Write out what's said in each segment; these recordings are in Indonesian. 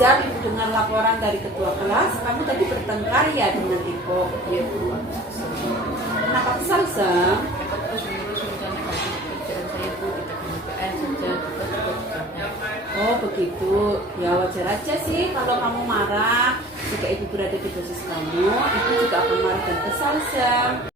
Siap Ibu dengar laporan dari ketua kelas. Kamu tadi bertengkar ya dengan Iko gitu. Kenapa kesal Sam? Oh begitu, ya wajar aja sih kalau kamu marah. Jika ibu berada di posisi kamu, ibu juga akan marah dan kesal Sam.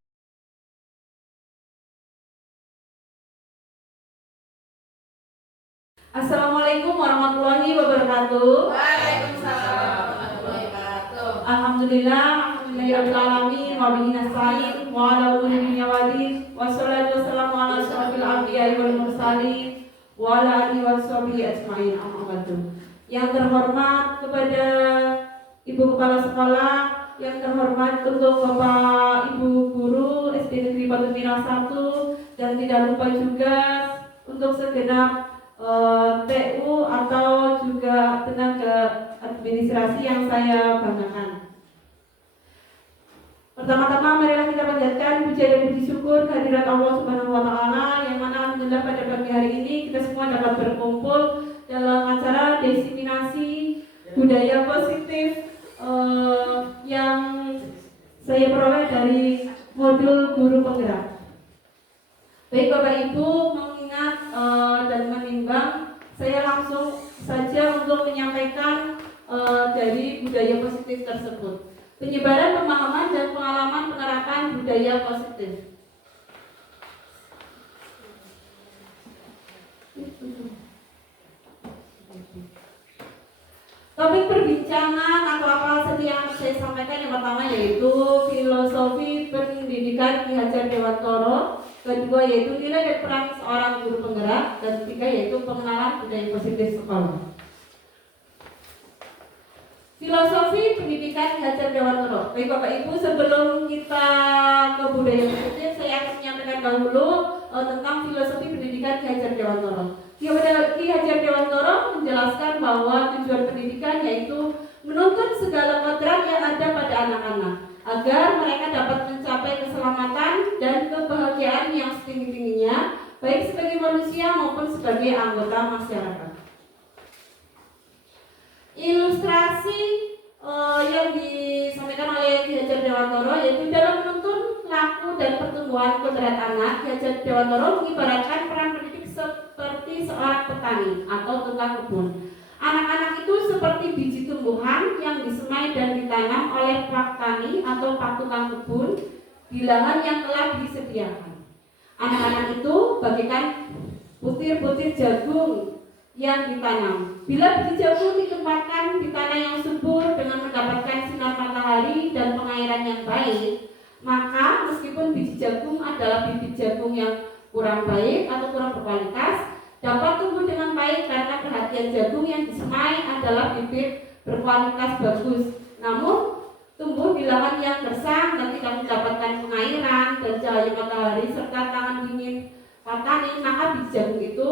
Assalamualaikum warahmatullahi wabarakatuh. Waalaikumsalam warahmatullahi wabarakatuh. Alhamdulillahirobbilalamin wa bihi nasta'in wa ala umuri dunya waddin wassalatu wassalamu ala asyrofil anbiya'i wal mursalin wa ala alihi washabihi ajmain. Amma ba'du. Yang terhormat kepada Ibu Kepala Sekolah, yang terhormat untuk Bapak Ibu Guru SD Negeri Batu Pinang 1, dan tidak lupa juga untuk segenap TU atau juga tenaga administrasi yang saya banggakan. Pertama-tama marilah kita panjatkan puja dan puji syukur kehadirat Allah Subhanahu wa taala, yang mana alhamdulillah pada pagi hari ini kita semua dapat berkumpul dalam acara diseminasi budaya positif yang saya peroleh dari modul guru penggerak. Baik Bapak Ibu, mengingat dan menimbang, saya langsung saja untuk menyampaikan dari budaya positif tersebut. Penyebaran pemahaman dan pengalaman penerapan budaya positif. Topik perbincangan atau akal seperti yang saya sampaikan yang pertama yaitu filosofi pendidikan Ki Hajar Dewantoro, kedua yaitu nilai dan peran seorang guru penggerak, dan ketiga yaitu pengenalan budaya positif sekolah. Filosofi pendidikan Ki Hajar Dewantoro. Baik Bapak Ibu, sebelum kita ke budaya positif, saya akan menyampaikan dahulu tentang filosofi pendidikan Ki Hajar Dewantoro. Ki Hajar Dewantoro menjelaskan bahwa tujuan pendidikan yaitu menuntut segala kodrat yang ada pada anak-anak agar mereka dapat mencapai keselamatan dan kebahagiaan yang setinggi-tingginya, baik sebagai manusia maupun sebagai anggota masyarakat. Ilustrasi yang disampaikan oleh Ki Hajar Dewantoro yaitu dalam menuntun laku dan pertumbuhan kodrat anak, Ki Hajar Dewantoro mengibaratkan peran pendidik seperti seorang petani atau tukang kebun. Anak-anak itu seperti biji tumbuhan yang disemai dan ditanam oleh pak tani atau pak tukang kebun di lahan yang telah disediakan. Anak-anak itu bagaikan butir-butir jagung yang ditanam. Bila biji jagung ditempatkan di tanah yang subur dengan mendapatkan sinar matahari dan pengairan yang baik, maka meskipun biji jagung adalah bibit jagung yang kurang baik atau kurang berkualitas, dapat tumbuh dengan baik karena perhatian jagung yang disemai adalah bibit berkualitas bagus. Namun tumbuh di lahan yang gersang dan tidak mendapatkan pengairan dan cahaya matahari serta tangan dingin petani, maka biji jagung itu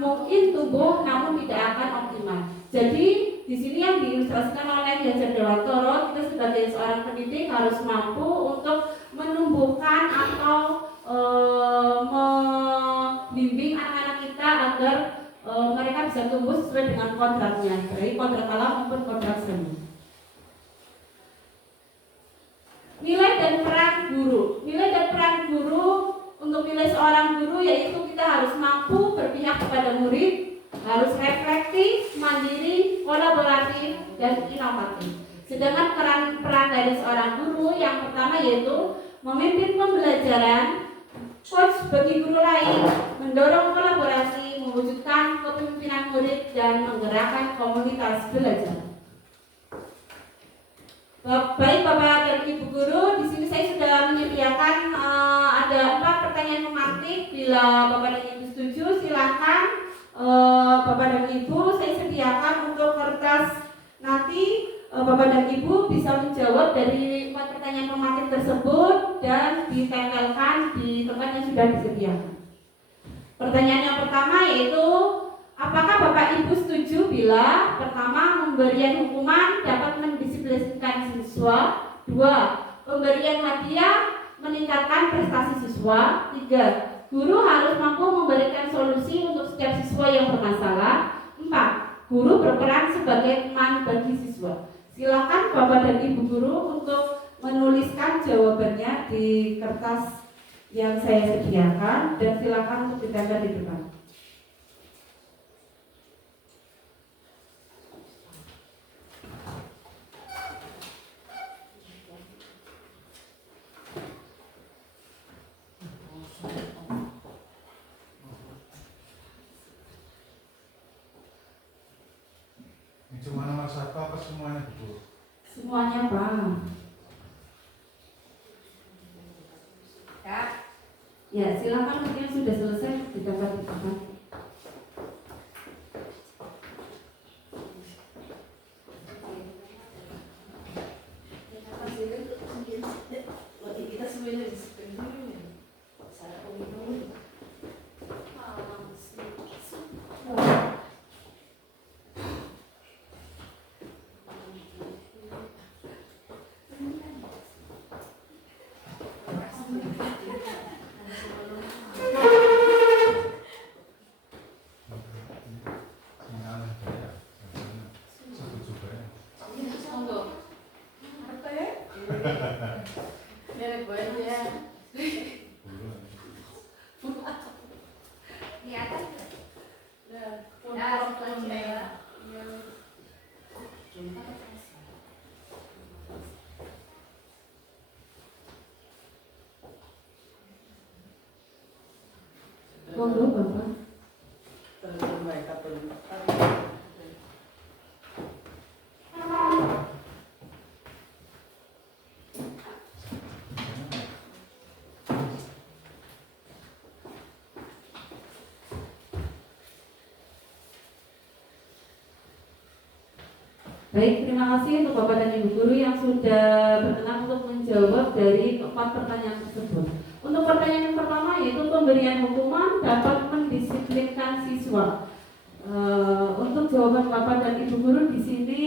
mungkin tumbuh namun tidak akan optimal. Jadi di sini yang diilustrasikan oleh Ki Hajar Dewantoro, kita sebagai seorang pendidik harus mampu untuk menumbuhkan atau membimbing anak-anak kita agar mereka bisa tumbuh sesuai dengan kodratnya, baik kodrat alam maupun kodrat seni. Nilai dan peran guru. Nilai dan peran guru, untuk nilai seorang guru yaitu kita harus mampu berpihak kepada murid, harus reflektif, mandiri, kolaboratif, dan inovatif. Sedangkan peran dari seorang guru yang pertama yaitu memimpin pembelajaran, coach bagi guru lain, mendorong kolaborasi, mewujudkan kepemimpinan murid, dan menggerakkan komunitas belajar. Baik Bapak dan Ibu guru, di sini saya sudah menyediakan ada 4 pertanyaan pematik. Bila Bapak dan Ibu setuju, silakan Bapak dan Ibu saya sediakan untuk kertas. Nanti Bapak dan Ibu bisa menjawab dari 4 pertanyaan pematik tersebut dan ditempelkan di tempat yang sudah disediakan. Pertanyaan yang pertama yaitu, apakah Bapak Ibu setuju bila pertama pemberian hukuman dapat mendisiplinkan siswa, 2 pemberian hadiah meningkatkan prestasi siswa, 3 guru harus mampu memberikan solusi untuk setiap siswa yang bermasalah, 4 guru berperan sebagai teman bagi siswa. Silakan Bapak dan Ibu guru untuk menuliskan jawabannya di kertas yang saya sediakan dan silakan untuk ditempel di depan. Cuma nomor satu apa semuanya Bu? Semuanya Pak. Ya, silakan untuk yang sudah selesai ditempel di depan. Kita semuanya Monggo Bapak. Baik, terima kasih untuk Bapak dan Ibu guru yang sudah berkenan untuk menjawab dari 4 pertanyaan tersebut. Untuk pertanyaan yang pertama yaitu pemberian hukuman dapat mendisiplinkan siswa. Untuk jawaban Bapak dan Ibu guru di sini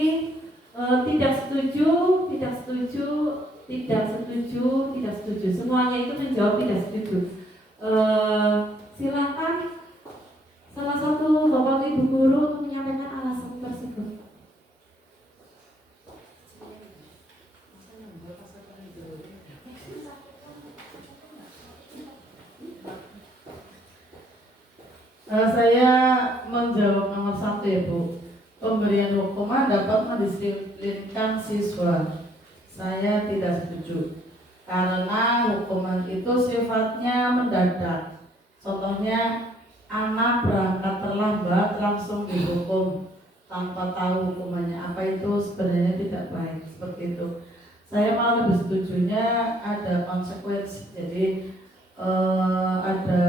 tidak setuju, tidak setuju, tidak setuju, tidak setuju. Semuanya itu menjawab tidak setuju. Silakan salah satu Bapak Ibu guru untuk menyampaikan alasan tersebut. Saya menjawab nomor 1 ya Bu. Pemberian hukuman dapat mendisiplinkan siswa. Saya tidak setuju karena hukuman itu sifatnya mendadak. Contohnya anak berangkat terlambat langsung dihukum tanpa tahu hukumannya apa, itu sebenarnya tidak baik seperti itu. Saya malah lebih setujunya ada konsekuensi. Jadi ada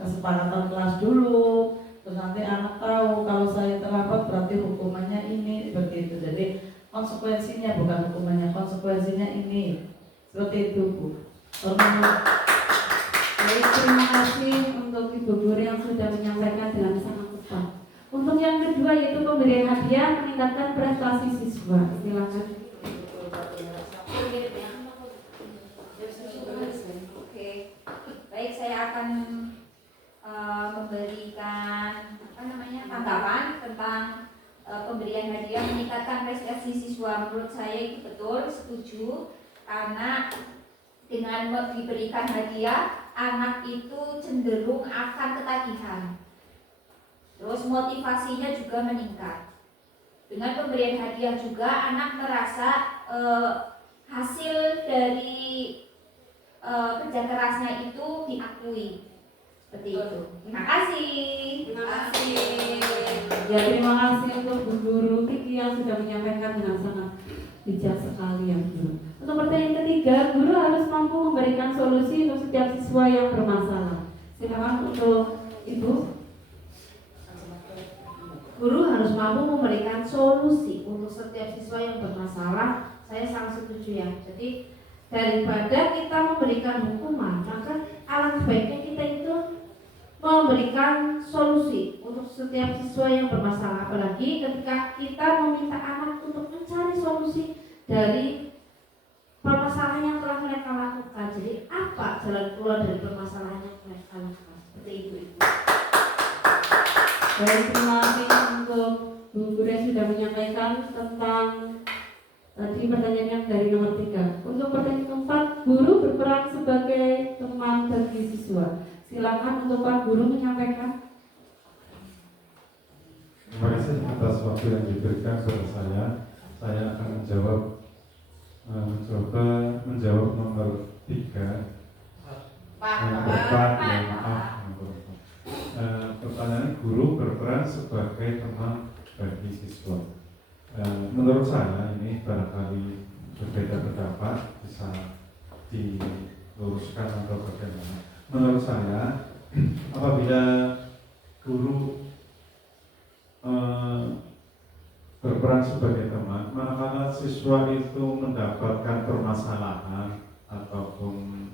kesepakatan kelas dulu, terus nanti anak tahu kalau saya terlambat berarti hukumannya ini, seperti itu. Jadi konsekuensinya bukan hukumannya, konsekuensinya ini, seperti itu Bu. Baik, terima kasih untuk Ibu guru yang sudah menyampaikan dengan sangat tepat. Untuk yang kedua yaitu pemberian hadiah meningkatkan prestasi siswa. Silakan. Oke, baik, saya akan memberikan tanggapan tentang pemberian hadiah meningkatkan prestasi siswa. Menurut saya itu betul, setuju, karena dengan diberikan hadiah anak itu cenderung akan ketagihan, terus motivasinya juga meningkat. Dengan pemberian hadiah juga anak merasa hasil dari kerja kerasnya itu diakui. Seperti itu. Terima kasih. Terima kasih. Ya, terima kasih untuk Bu Guru Kiki yang sudah menyampaikan dengan sangat bijak sekali ya Guru. Untuk pertanyaan ketiga, guru harus mampu memberikan solusi untuk setiap siswa yang bermasalah. Silakan untuk Ibu. Guru harus mampu memberikan solusi untuk setiap siswa yang bermasalah. Saya sangat setuju ya. Jadi daripada kita memberikan hukuman, maka alangkah baiknya kita itu memberikan solusi untuk setiap siswa yang bermasalah. Apalagi ketika kita meminta anak untuk mencari solusi dari permasalahan yang telah mereka lakukan. Jadi apa jalan keluar dari permasalahan yang mereka lakukan? Seperti itu Ibu. Baik, terima kasih untuk Bu Guru yang sudah menyampaikan tentang tadi pertanyaan yang dari nomor 3. Untuk pertanyaan keempat, guru berperan sebagai teman bagi siswa. Silakan untuk Pak Guru menyampaikan. Terima kasih atas waktu yang diberikan kepada saya. Saya akan mencoba menjawab nomor 3. Pertanyaan guru berperan sebagai teman bagi siswa. Menurut saya ini barangkali berbeda pendapat, bisa diluruskan atau bagaimana. Menurut saya apabila guru berperan sebagai teman, manakala siswa itu mendapatkan permasalahan ataupun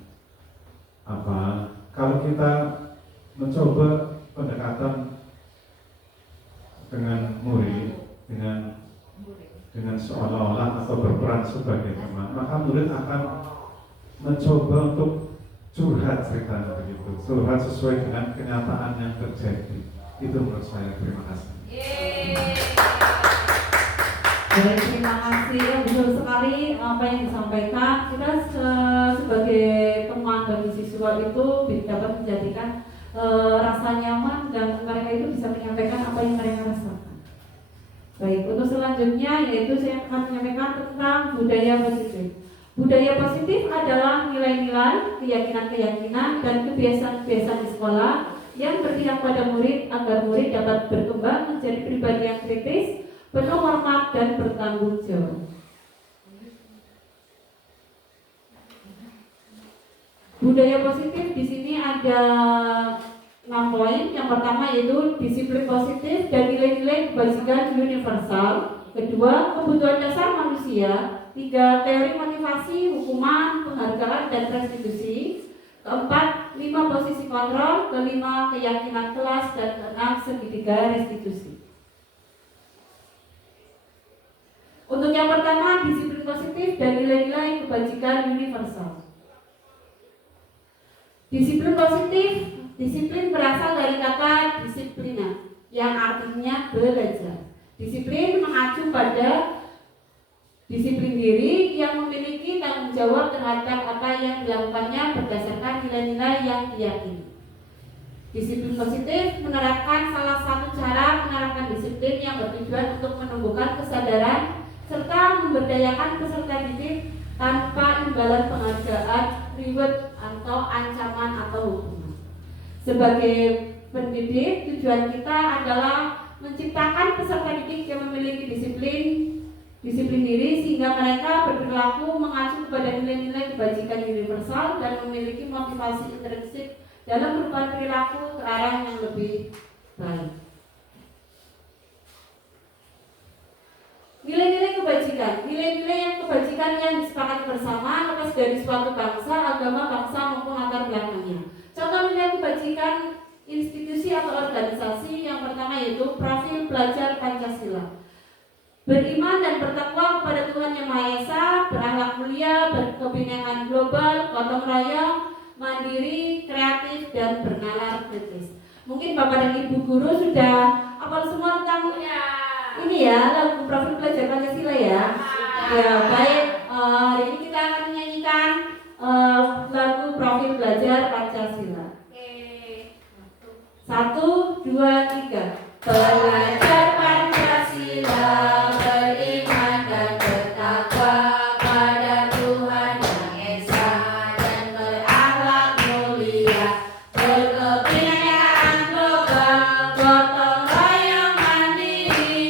apa, kalau kita mencoba pendekatan dengan murid, dengan seolah-olah atau berperan sebagai teman, maka murid akan mencoba untuk curhat ceritanya begitu, curhat sesuai dengan kenyataan yang terjadi. Itu menurut saya. Terima kasih. Baik, terima kasih. Betul sekali apa yang disampaikan. Kita sebagai teman bagi siswa itu dapat menjadikan rasa nyaman dan mereka itu bisa menyampaikan apa yang mereka rasakan. Baik, untuk selanjutnya yaitu saya akan menyampaikan tentang budaya positif. Budaya positif adalah nilai-nilai, keyakinan-keyakinan, dan kebiasaan-kebiasaan di sekolah yang berpihak pada murid agar murid dapat berkembang menjadi pribadi yang kritis, penuh hormat, dan bertanggung jawab. Budaya positif di sini ada 6 poin. Yang pertama yaitu disiplin positif dan nilai-nilai kebajikan universal. Kedua, kebutuhan dasar manusia. 3, teori motivasi, hukuman, penghargaan, dan restitusi. Keempat, 5 posisi kontrol. Kelima, keyakinan kelas. Dan keenam, segitiga restitusi. Untuk yang pertama, disiplin positif dan nilai-nilai kebajikan universal. Disiplin positif, disiplin berasal dari kata disiplina yang artinya belajar. Disiplin mengacu pada disiplin diri yang memiliki tanggung jawab terhadap apa yang dilakukannya berdasarkan nilai-nilai yang diyakini. Disiplin positif menerapkan salah satu cara menerapkan disiplin yang bertujuan untuk menumbuhkan kesadaran serta memberdayakan peserta didik tanpa imbalan penghargaan, reward, atau ancaman atau hukuman. Sebagai pendidik, tujuan kita adalah menciptakan peserta didik yang memiliki disiplin diri sehingga mereka berperilaku mengacu kepada nilai-nilai kebajikan universal dan memiliki motivasi intrinsik dalam perubahan perilaku ke arah yang lebih baik. Nilai-nilai yang kebajikan yang disepakati bersama atas dari suatu bangsa, agama, bangsa maupun latar belakangnya. Contoh nilai kebajikan institusi atau organisasi yang pertama yaitu profil belajar Pancasila. Beriman dan bertakwa kepada Tuhan Yang Maha Esa, berakhlak mulia, berkebinekaan global, gotong royong, mandiri, kreatif, dan bernalar kritis. Mungkin Bapak dan Ibu guru sudah hafal semua tentang ini ya, lagu profil belajar Pancasila ya. Ya, baik. Hari ini kita akan menyanyikan lagu profil belajar Pancasila. 1, 2, 3. Belajar Pancasila, beriman dan bertakwa pada Tuhan Yang Esa dan berakhlak mulia, berkebinekaan global, gotong royong mandiri,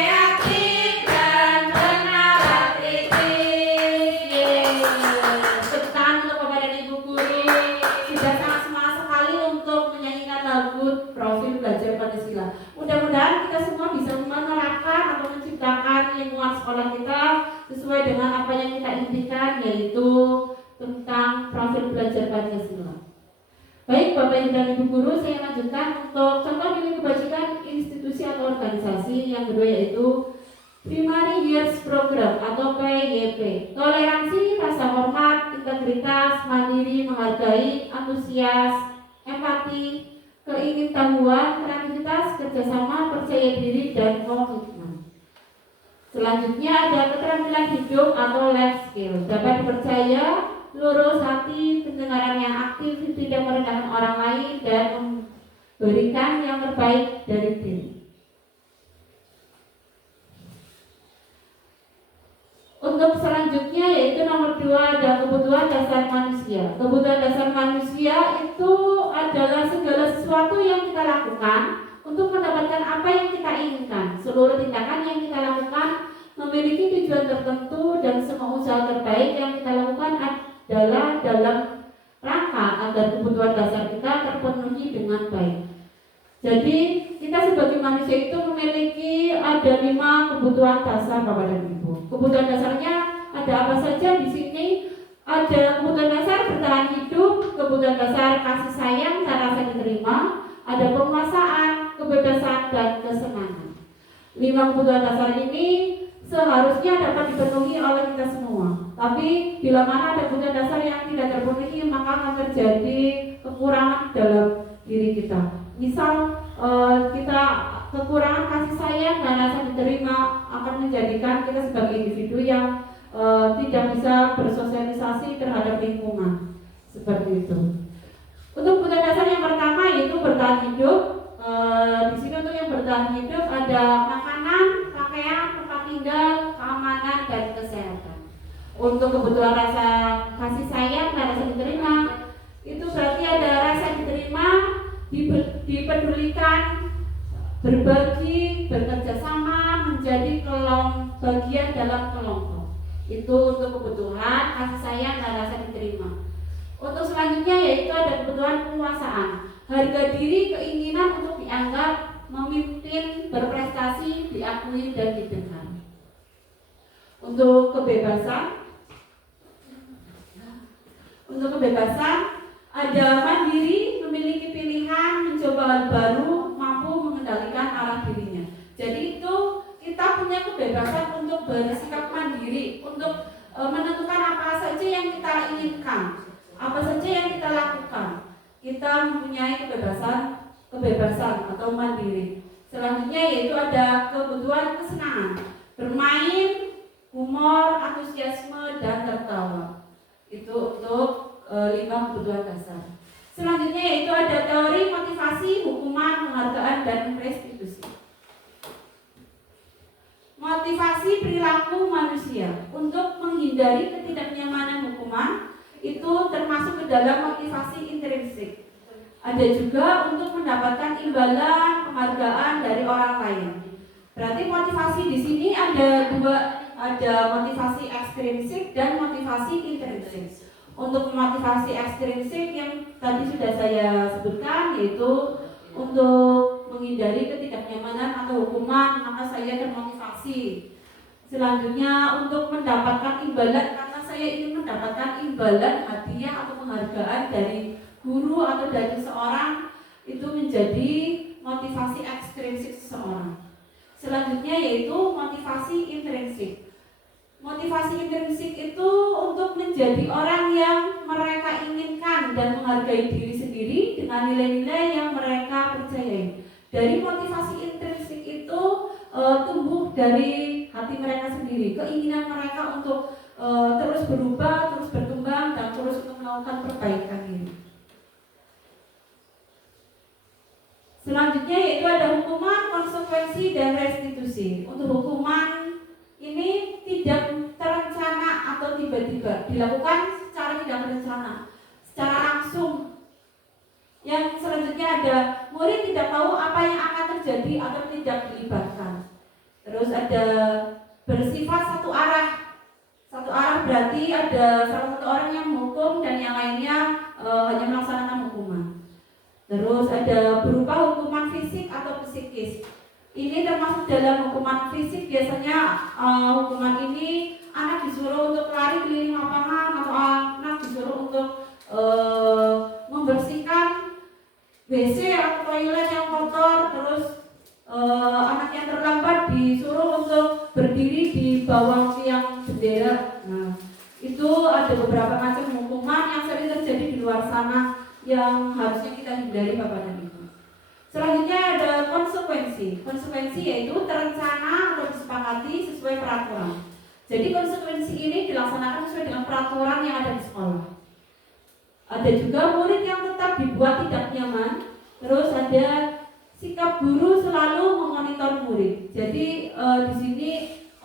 kreatif dan bernalar kritis. Tepuk tangan untuk Bapak dan Ibu guru, sudah sangat semangat sekali untuk menyanyikan lagu profil belajar Pancasila. Mudah-mudahan kita semua bisa menerapkan atau menciptakan lingkungan sekolah kita sesuai dengan apa yang kita impikan, yaitu tentang profil belajar Pancasila. Baik Bapak Ibu dan Ibu guru, saya lanjutkan untuk contoh nilai kebajikan institusi atau organisasi. Yang kedua yaitu Primary Years Program atau PYP. Toleransi, rasa hormat, integritas, mandiri, menghargai, antusias, empati, keingintahuan, kreativitas, kerjasama, percaya diri, dan komitmen. Selanjutnya ada keterampilan hidup atau life skill. Dapat dipercaya, lurus hati, pendengaran yang aktif, tidak merendahkan orang lain, dan memberikan yang terbaik dari diri. Untuk selanjutnya yaitu nomor 2 ada kebutuhan dasar manusia. Kebutuhan dasar manusia itu adalah segala sesuatu yang kita lakukan untuk mendapatkan apa yang kita inginkan. Seluruh tindakan yang kita lakukan memiliki tujuan tertentu dan semua usaha terbaik yang kita lakukan adalah dalam rangka agar kebutuhan dasar kita terpenuhi dengan baik. Jadi kita sebagai manusia itu memiliki ada 5 kebutuhan dasar Bapak dan Ibu. Kebutuhan dasarnya ada apa saja di sini? Ada kebutuhan dasar bertahan hidup, kebutuhan dasar kasih sayang dan rasa diterima, ada penguasaan, kebebasan dan kesenangan. 5 kebutuhan dasar ini seharusnya dapat dipenuhi oleh kita semua. Tapi bila mana ada kebutuhan dasar yang tidak terpenuhi, maka akan terjadi kekurangan dalam diri kita. Misal kita kekurangan kasih sayang dan rasa diterima akan menjadikan kita sebagai individu yang tidak bisa bersosialisasi terhadap lingkungan, seperti itu. Untuk kebutuhan dasar yang pertama yaitu bertahan hidup. Di sini untuk yang bertahan hidup ada makanan, pakaian, tempat tinggal, keamanan dan kesehatan. Untuk kebutuhan rasa kasih sayang dan rasa diterima itu berarti ada rasa diterima, dipedulikan, berbagi, bekerja sama, menjadi bagian dalam kelompok. Itu untuk kebutuhan kasih sayang dan rasa diterima. Untuk selanjutnya yaitu ada kebutuhan penguasaan, harga diri, keinginan untuk dianggap, memimpin, berprestasi, diakui dan didengar. Untuk kebebasan ada mandiri, memiliki pilihan, mencoba hal baru, mampu mengendalikan arah dirinya. Jadi itu kita punya kebebasan untuk bersikap mandiri, untuk menentukan apa saja yang kita inginkan, apa saja yang kita lakukan. Kita mempunyai kebebasan atau mandiri. Selanjutnya yaitu ada kebutuhan kesenangan, bermain, humor, antusiasme dan tertawa. Itu untuk 5 kebutuhan dasar. Selanjutnya yaitu ada teori motivasi, hukuman, penghargaan dan restitusi. Motivasi perilaku manusia untuk menghindari ketidaknyamanan hukuman itu termasuk ke dalam motivasi intrinsik. Ada juga untuk mendapatkan imbalan, penghargaan dari orang lain. Berarti motivasi di sini ada 2, ada motivasi ekstrinsik dan motivasi intrinsik. Untuk motivasi ekstrinsik yang tadi sudah saya sebutkan yaitu untuk menghindari ketidaknyamanan atau hukuman, maka saya termotivasi. Selanjutnya untuk mendapatkan imbalan karena saya ingin mendapatkan imbalan, hadiah atau penghargaan dari guru atau dari seseorang, itu menjadi motivasi ekstrinsik seseorang. Selanjutnya yaitu motivasi intrinsik. Motivasi intrinsik itu untuk menjadi orang yang mereka inginkan dan menghargai diri sendiri dengan nilai-nilai yang mereka percayai. Dari motivasi intrinsik itu tumbuh dari hati mereka sendiri, keinginan mereka untuk terus berubah, terus berkembang dan terus untuk melakukan perbaikan ini. Selanjutnya yaitu ada hukuman, konsekuensi dan restitusi. Untuk hukuman ini tidak terencana atau tiba-tiba, dilakukan secara tidak berencana, secara langsung. Yang selanjutnya ada murid tidak tahu apa yang akan terjadi atau tidak dilibatkan. Terus ada bersifat satu arah. Satu arah berarti ada salah satu orang yang menghukum dan yang lainnya hanya melaksanakan hukuman. Terus ada berupa hukuman fisik atau psikis. Ini termasuk dalam hukuman fisik. Biasanya hukuman ini anak disuruh untuk lari keliling lapangan atau anak disuruh untuk membersihkan WC atau toilet yang kotor. Terus anak yang terlambat disuruh untuk berdiri di bawah tiang bendera. Nah, itu ada beberapa macam hukuman yang sering terjadi di luar sana yang harusnya kita hindari Bapak dan Ibu. konsekuensi. Konsekuensi yaitu terencana atau disepakati sesuai peraturan. Jadi konsekuensi ini dilaksanakan sesuai dengan peraturan yang ada di sekolah. Ada juga murid yang tetap dibuat tidak nyaman. Terus ada sikap guru selalu memonitor murid. Jadi di sini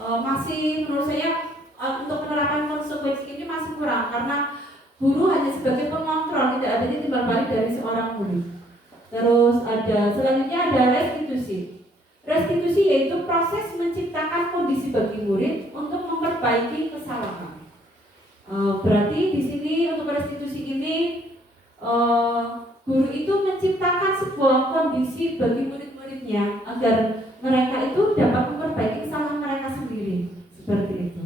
masih menurut saya untuk penerapan konsekuensi ini masih kurang karena guru hanya sebagai pengontrol, tidak ada timbal balik dari seorang murid. Terus selanjutnya ada restitusi. Restitusi yaitu proses menciptakan kondisi bagi murid untuk memperbaiki kesalahan. Berarti di sini untuk restitusi ini guru itu menciptakan sebuah kondisi bagi murid-muridnya agar mereka itu dapat memperbaiki kesalahan mereka sendiri, seperti itu.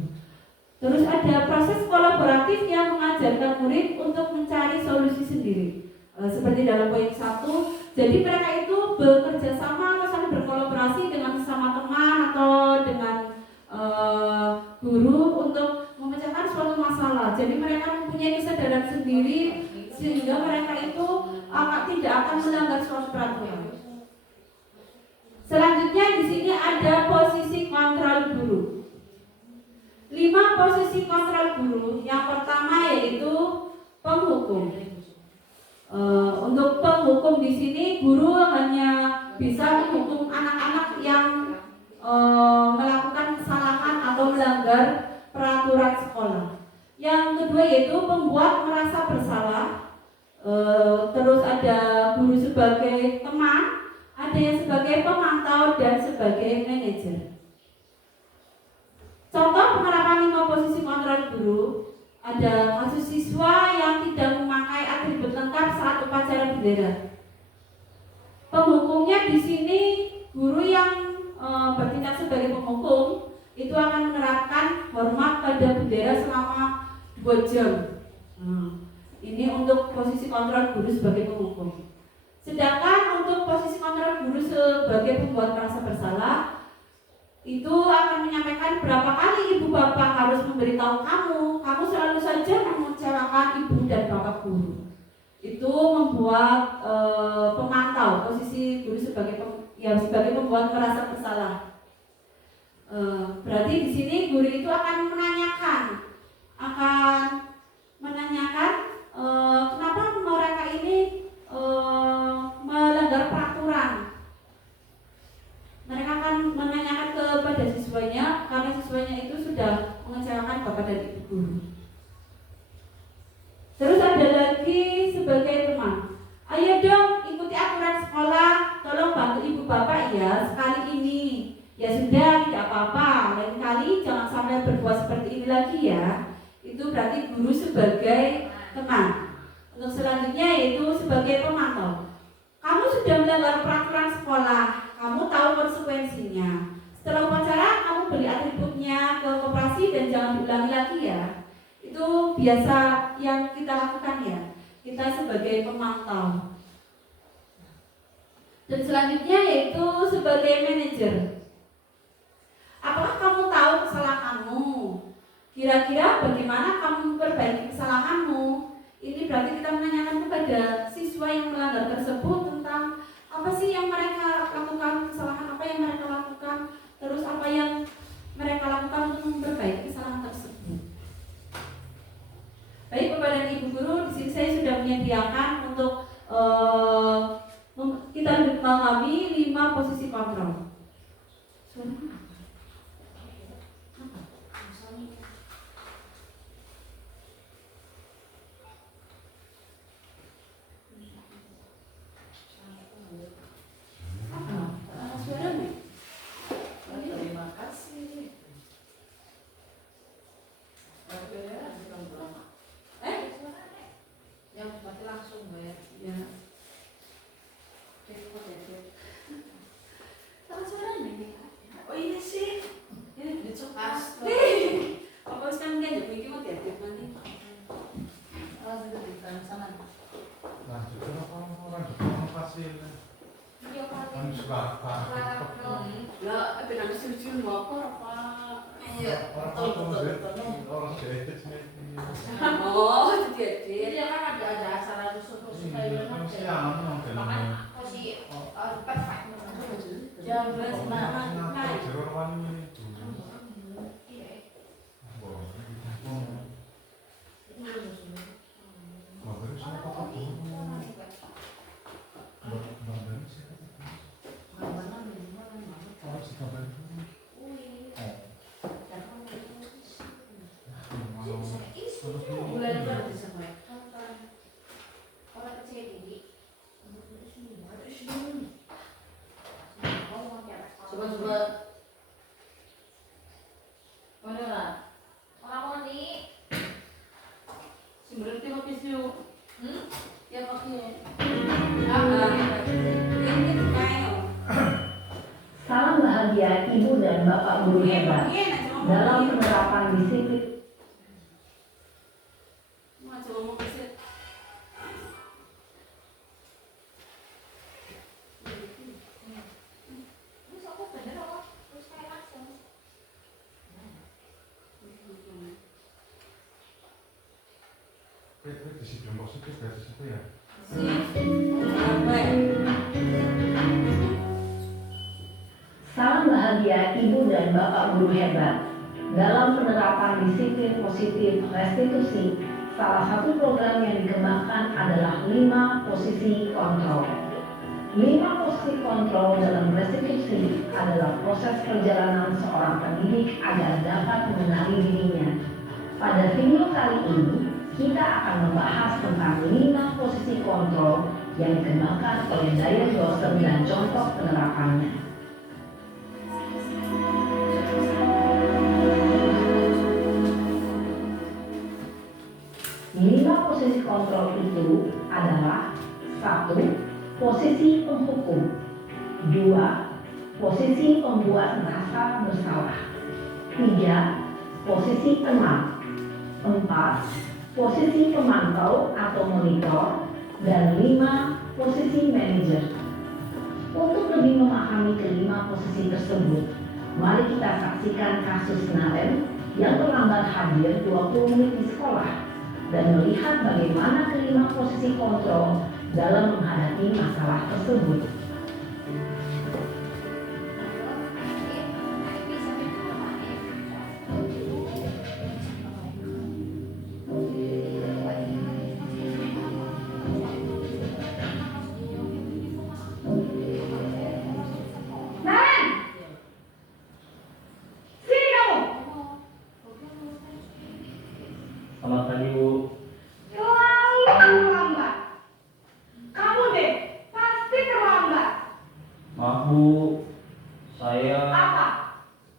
Terus ada proses kolaboratif yang mengajarkan murid untuk mencari solusi sendiri, seperti dalam poin 1. Jadi mereka itu bekerja sama atau saling berkolaborasi dengan sesama teman atau dengan guru untuk memecahkan suatu masalah. Jadi mereka mempunyai kesadaran sendiri sehingga mereka itu tidak akan melanggar suatu peraturan. Selanjutnya di sini ada posisi kontrol guru. 5 posisi kontrol guru. Yang pertama yaitu penghukum. Untuk penghukum di sini guru hanya bisa menghukum anak-anak yang melakukan kesalahan atau melanggar peraturan sekolah. Yang kedua yaitu pembuat merasa bersalah. Terus ada guru sebagai teman, ada yang sebagai pemantau dan sebagai manajer. Contoh penerapan 5 posisi kontrol guru, ada kasus siswa yang tidak memakai atribut lengkap saat upacara bendera. Penghukumnya di sini guru yang bertindak sebagai penghukum itu akan menerapkan hormat pada bendera selama 2 jam. Ini untuk posisi kontrol guru sebagai penghukum. Sedangkan untuk posisi kontrol guru sebagai pembuat merasa bersalah itu akan menyampaikan berapa kali ibu bapak harus memberitahu kamu selalu saja mengecewakan ibu dan bapak guru. Itu membuat pemantau, posisi guru sebagai sebagai pembuat merasa bersalah. Berarti di sini guru itu akan menanyakan kenapa mereka ini melanggar peraturan. Mereka akan menanyakan kepada siswanya karena siswanya itu sudah mengecewakan bapak dan ibu guru. Terus ada lagi sebagai teman. Ayo dong ikuti aturan sekolah, tolong bantu ibu bapak ya sekali ini. Ya sudah, tidak apa-apa, lain kali jangan sampai berbuat seperti ini lagi ya. Itu berarti guru sebagai teman. Untuk selanjutnya yaitu sebagai pemantau. Kamu sudah melanggar peraturan sekolah, kamu tahu konsekuensinya. Setelah upacara kamu beli atributnya ke koperasi dan jangan diulangi lagi ya. Itu biasa yang kita lakukan ya. Kita sebagai pemantau. Dan selanjutnya yaitu sebagai manajer. Apakah kamu tahu kesalahanmu? Kira-kira bagaimana kamu memperbaiki kesalahanmu? Ini berarti kita menanyakan kepada siswa yang melanggar tersebut tentang apa sih yang mereka lakukan, kesalahan apa yang mereka lakukan, terus apa yang mereka lakukan untuk memperbaiki kesalahan tersebut. Baik Bapak dan Ibu Guru, di sini saya sudah menyediakan untuk kita memahami 5 posisi kontrol. Terima kasih. Yang berarti langsung bayar. Ya. Oh ini sih, ini dicek pas. Apa sekarang dia jadi begini mau tiap nanti? Lanjut orang fasil. Kan suka Lah, tapi nanti suci mau apa? Iya. Orang jahit Oh, jadi. Jadi kan ada acara khusus kayak siang makanya posisi perfect. Jam 12 malam. Kenapa jero wani itu? Baru siapa kok? Baru siapa? Oh, si kabar itu. Bulan berapa sampai? Orang kecil ini. Coba. Mana lah? Orang mau nih. Si berarti pakai siu. Ya pakai. Ini kayak Salam bahagia Ibu dan Bapak Guru hebat dalam penerapan disiplin. mau kasih. Terus aku bener kok. Terus kayak langsung. Di situ positif dari situ ya. Salam bahagia Ibu dan Bapak Guru hebat dalam penerapan disiplin positif restitusi. Salah satu program yang dikembangkan adalah 5 posisi kontrol. 5 posisi kontrol dalam restitusi adalah proses perjalanan seorang pendidik agar dapat mengenali dirinya. Pada video kali ini, kita akan membahas tentang 5 posisi kontrol yang dikembangkan oleh Diane Dawson dan contoh penerapannya. 5 posisi kontrol itu adalah 1. Posisi penghukum, 2. Posisi pembuat merasa bersalah, 3. Posisi teman, 4. Posisi pemantau atau monitor, dan 5. Posisi manajer. Untuk lebih memahami kelima posisi tersebut, mari kita saksikan kasus Naren yang terlambat hadir 20 menit di sekolah dan melihat bagaimana kelima posisi kontrol dalam menghadapi masalah tersebut. Selamat pagi, Bu. Selalu terlambat. Kamu deh, pasti terlambat. Maaf, Bu. Saya Apa?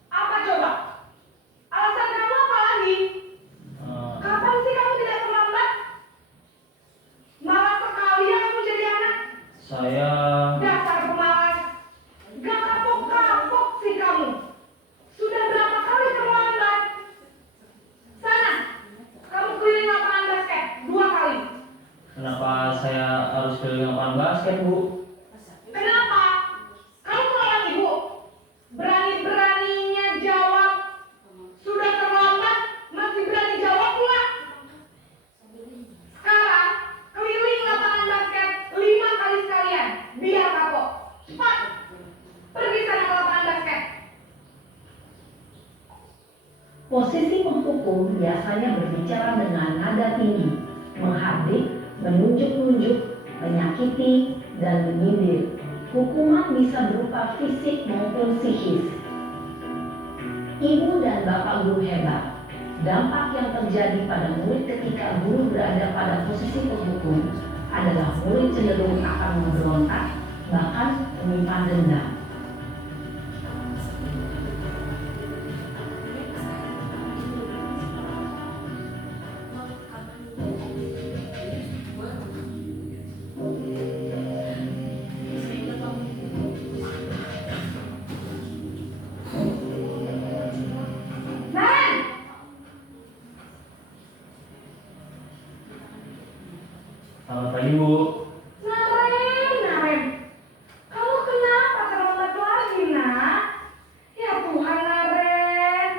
Apa coba? Alasan kamu apa lagi? Kapan sih kamu tidak terlambat? Malas sekali ya kamu jadi anak. saya Dasar pemalas. Gak kapok-kapok sih kamu. Sudah berapa kali terlambat? Sana, kamu keliling lapangan basket 2 kali. kenapa saya harus keliling lapangan basket, Bu? Kenapa? Kamu melawan ibu. Berani-beraninya jawab. Sudah terlambat, masih berani jawab pula. Sekarang, keliling lapangan basket 5 kali sekalian. Biar kapok. Cepat. Pergi sana ke lapangan basket. Posisi penghukum biasanya berbicara dengan nada tinggi, menghardik, menunjuk-nunjuk, menyakiti, dan menyindir. Hukuman bisa berupa fisik maupun psikis. Ibu dan Bapak Guru hebat, dampak yang terjadi pada murid ketika guru berada pada posisi penghukum adalah murid cenderung akan memberontak, bahkan menyimpan dendam. Naren! Selamat pagi, Bu. Naren. Kamu kenapa terlambat lagi, nak? Ya Tuhan, Naren.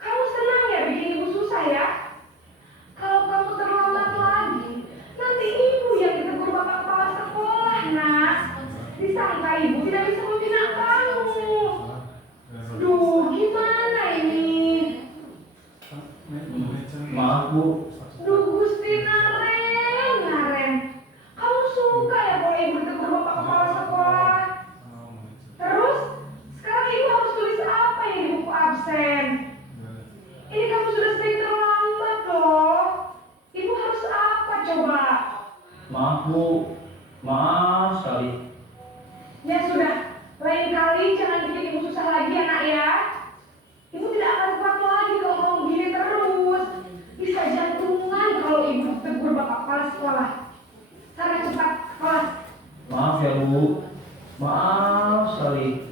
Kamu senang ya bikin ibu susah ya? Kalau kamu terlambat lagi, nanti ibu yang ditegur bapak kepala sekolah, nak. Disangka ibu tidak bisa membina kamu. Maaf sekali.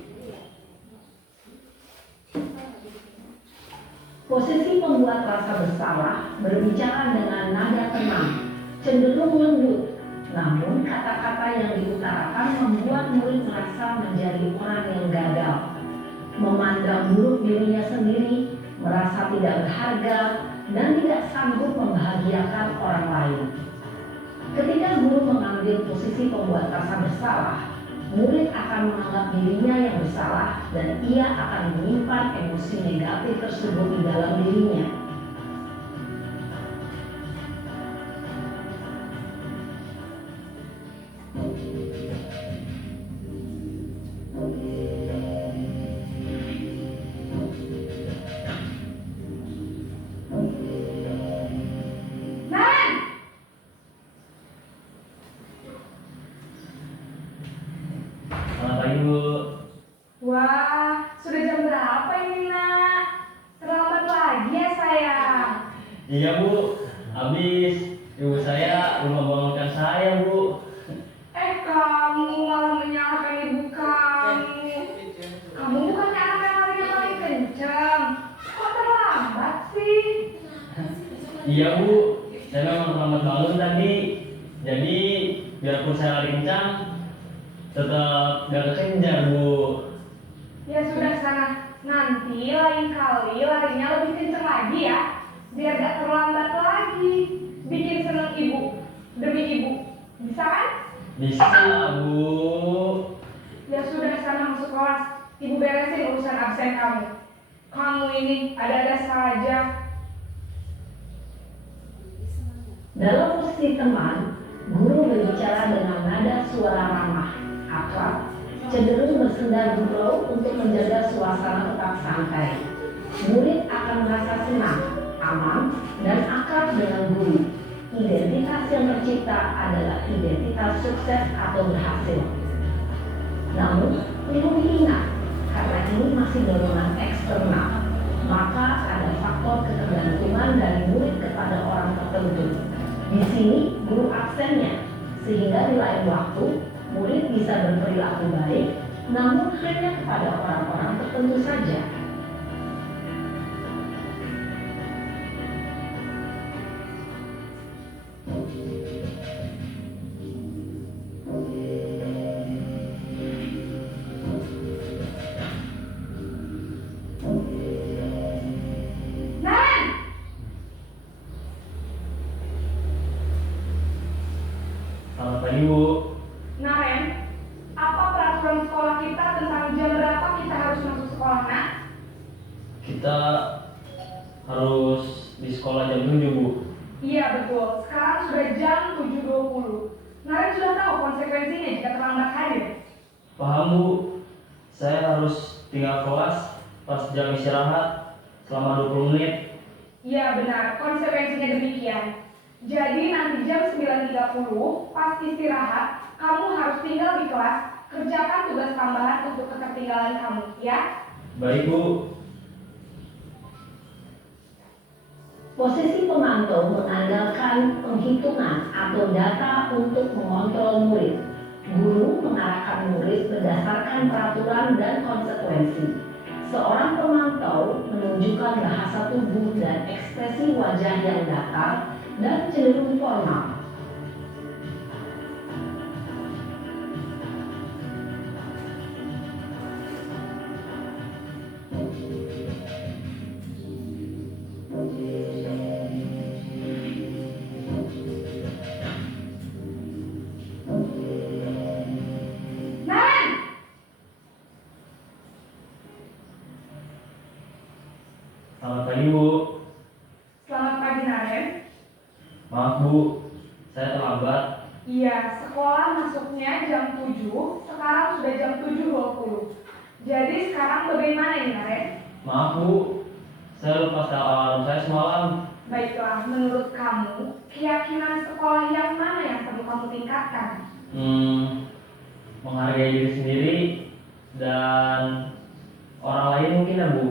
Posisi pembuat rasa bersalah berbicara dengan nada tenang, cenderung lembut, namun kata-kata yang diutarakan membuat murid merasa menjadi orang yang gagal, memandang buruk dirinya sendiri, merasa tidak berharga, dan tidak sanggup membahagiakan orang lain. Ketika guru mengambil posisi pembuat rasa bersalah, murid akan menganggap dirinya yang bersalah dan ia akan menyimpan emosi negatif tersebut di dalam dirinya. Nan! Selamat pagi, Bu. Wah, sudah jam berapa ini, Nak? Terlambat lagi ya, sayang. Iya, Bu. Habis ibu saya belum membangunkan saya, Bu. Kamu malah menyalahkan ibu kamu. Kamu bukannya anak yang larinya paling kencang. Kok terlambat sih? Iya, Bu. Saya memang terlambat bangun tadi. Jadi, biarpun saya lari kencang, tetap gak kekejar, Bu. Ya sudah sana. Nanti lain kali larinya lebih kencang lagi ya. Biar gak terlambat lagi. Bikin seneng ibu. Demi ibu. Bisa kan? Bisa, Bu. Ya sudah sana masuk kelas. Ibu beresin urusan absen kamu. Kamu ini ada-ada saja. Dalam posisi teman, guru berbicara dengan nada suara ramah, akrab, cenderung bersendar gurau untuk menjaga suasana tetap santai. Murid akan merasa senang, aman, dan akrab dengan guru. Identitas yang tercipta adalah identitas sukses atau berhasil. Namun, perlu diingat, karena ini masih dorongan eksternal, maka ada faktor ketergantungan dari murid kepada orang tertentu. Di sini guru aksennya, sehingga di lain waktu murid bisa berperilaku baik, namun hanya kepada orang-orang tertentu saja. Nan! Selamat pagi, Bu. Naren, apa peraturan sekolah kita tentang jam berapa kita harus masuk sekolah, Nak? Kita harus di sekolah jam 7, Bu. Iya betul, sekarang sudah jam 7.20. Naren sudah tahu konsekuensinya jika terlambat hadir. Paham, Bu. Saya harus tinggal kelas pas jam istirahat selama 20 menit. Iya benar, konsekuensinya demikian. Jadi nanti jam 9.30 pas istirahat, kamu harus tinggal di kelas, kerjakan tugas tambahan untuk ketertinggalan kamu, ya? Baik, Bu. Posisi pemantau mengandalkan penghitungan atau data untuk mengontrol murid. Guru mengarahkan murid berdasarkan peraturan dan konsekuensi. Seorang pemantau menunjukkan bahasa tubuh dan ekspresi wajah yang datar dan cenderung formal. Naren! Selamat pagi, Bu. Selamat pagi, Naren. Maaf, Bu. Saya terlambat. Iya, sekolah masuknya jam 7, sekarang sudah jam 7.20. Jadi sekarang bagaimana ini, Naren? Maaf, Bu. Saya lupa setel alarm saya semalam. Baiklah, menurut kamu, keyakinan sekolah yang mana yang perlu kamu tingkatkan? Menghargai diri sendiri dan orang lain mungkin, ya, Bu.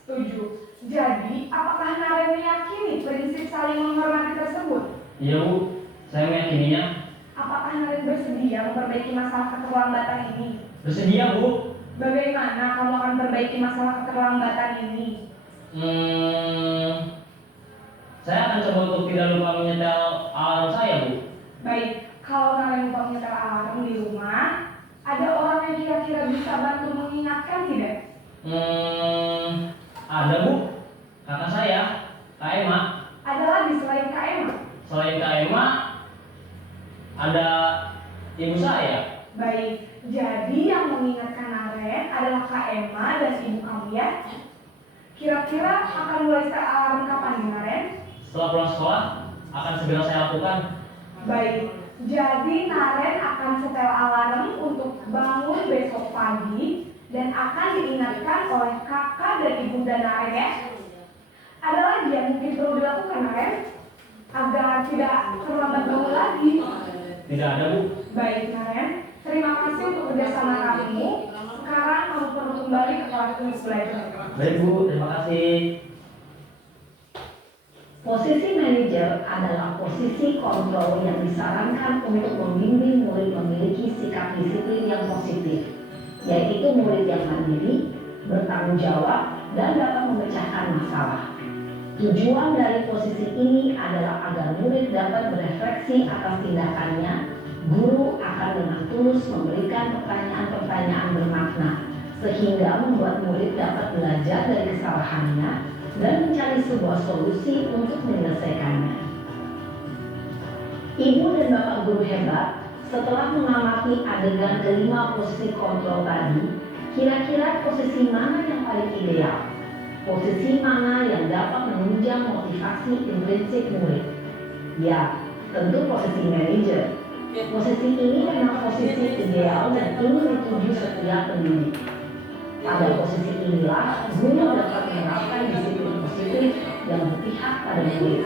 Setuju. Jadi, apakah Naren meyakini prinsip saling menghormati tersebut? Iya, Bu. Saya meyakininya. Apakah Naren bersedia memperbaiki masalah keterlambatan ini? Bersedia, Bu. Bagaimana kamu akan perbaiki masalah keterlambatan ini? Saya akan coba untuk tidak lupa menyetel alarm saya, Bu. Baik, kalau kalian lupa menyetel alarm di rumah, ada orang yang kira-kira bisa bantu mengingatkan tidak? Ada, Bu. Kakak saya, Kak Emma. Ada lagi selain Kak Emma? Selain Kak Emma, ada ibu saya. Baik, jadi yang mengingatkan Naren adalah Kak Emma dan ibu kamu ya? Kira-kira akan mulai setel alarm kapan nih Naren? Setelah pulang sekolah, akan segera saya lakukan. Baik, jadi Naren akan setel alarm untuk bangun besok pagi dan akan diingatkan oleh kakak dan ibu dan Naren ya. Ada lagi yang mungkin perlu dilakukan Naren agar tidak terlambat bangun lagi? Tidak ada, Bu. Baik Naren, terima kasih untuk kerjasama kamu. Sekarang kamu perlu kembali ke kelas untuk belajar. Baik, Bu. Terima kasih. Posisi manajer adalah posisi kontrol yang disarankan untuk membimbing murid memiliki sikap disiplin yang positif, yaitu murid yang mandiri, bertanggung jawab, dan dapat memecahkan masalah. Tujuan dari posisi ini adalah agar murid dapat berefleksi atas tindakannya. Guru akan dengan tulus memberikan pertanyaan-pertanyaan bermakna, sehingga membuat murid dapat belajar dari kesalahannya dan mencari sebuah solusi untuk menyelesaikannya. Ibu dan Bapak guru hebat, setelah mengamati adegan kelima posisi kontrol tadi, kira-kira posisi mana yang paling ideal? Posisi mana yang dapat menunjang motivasi intrinsik murid? Ya, tentu posisi manajer. Posisi ini memang posisi ideal dan ingin dituju setiap pendidik. Pada posisi inilah, guru dapat menerapkan disiplin positif yang berpihak pada murid,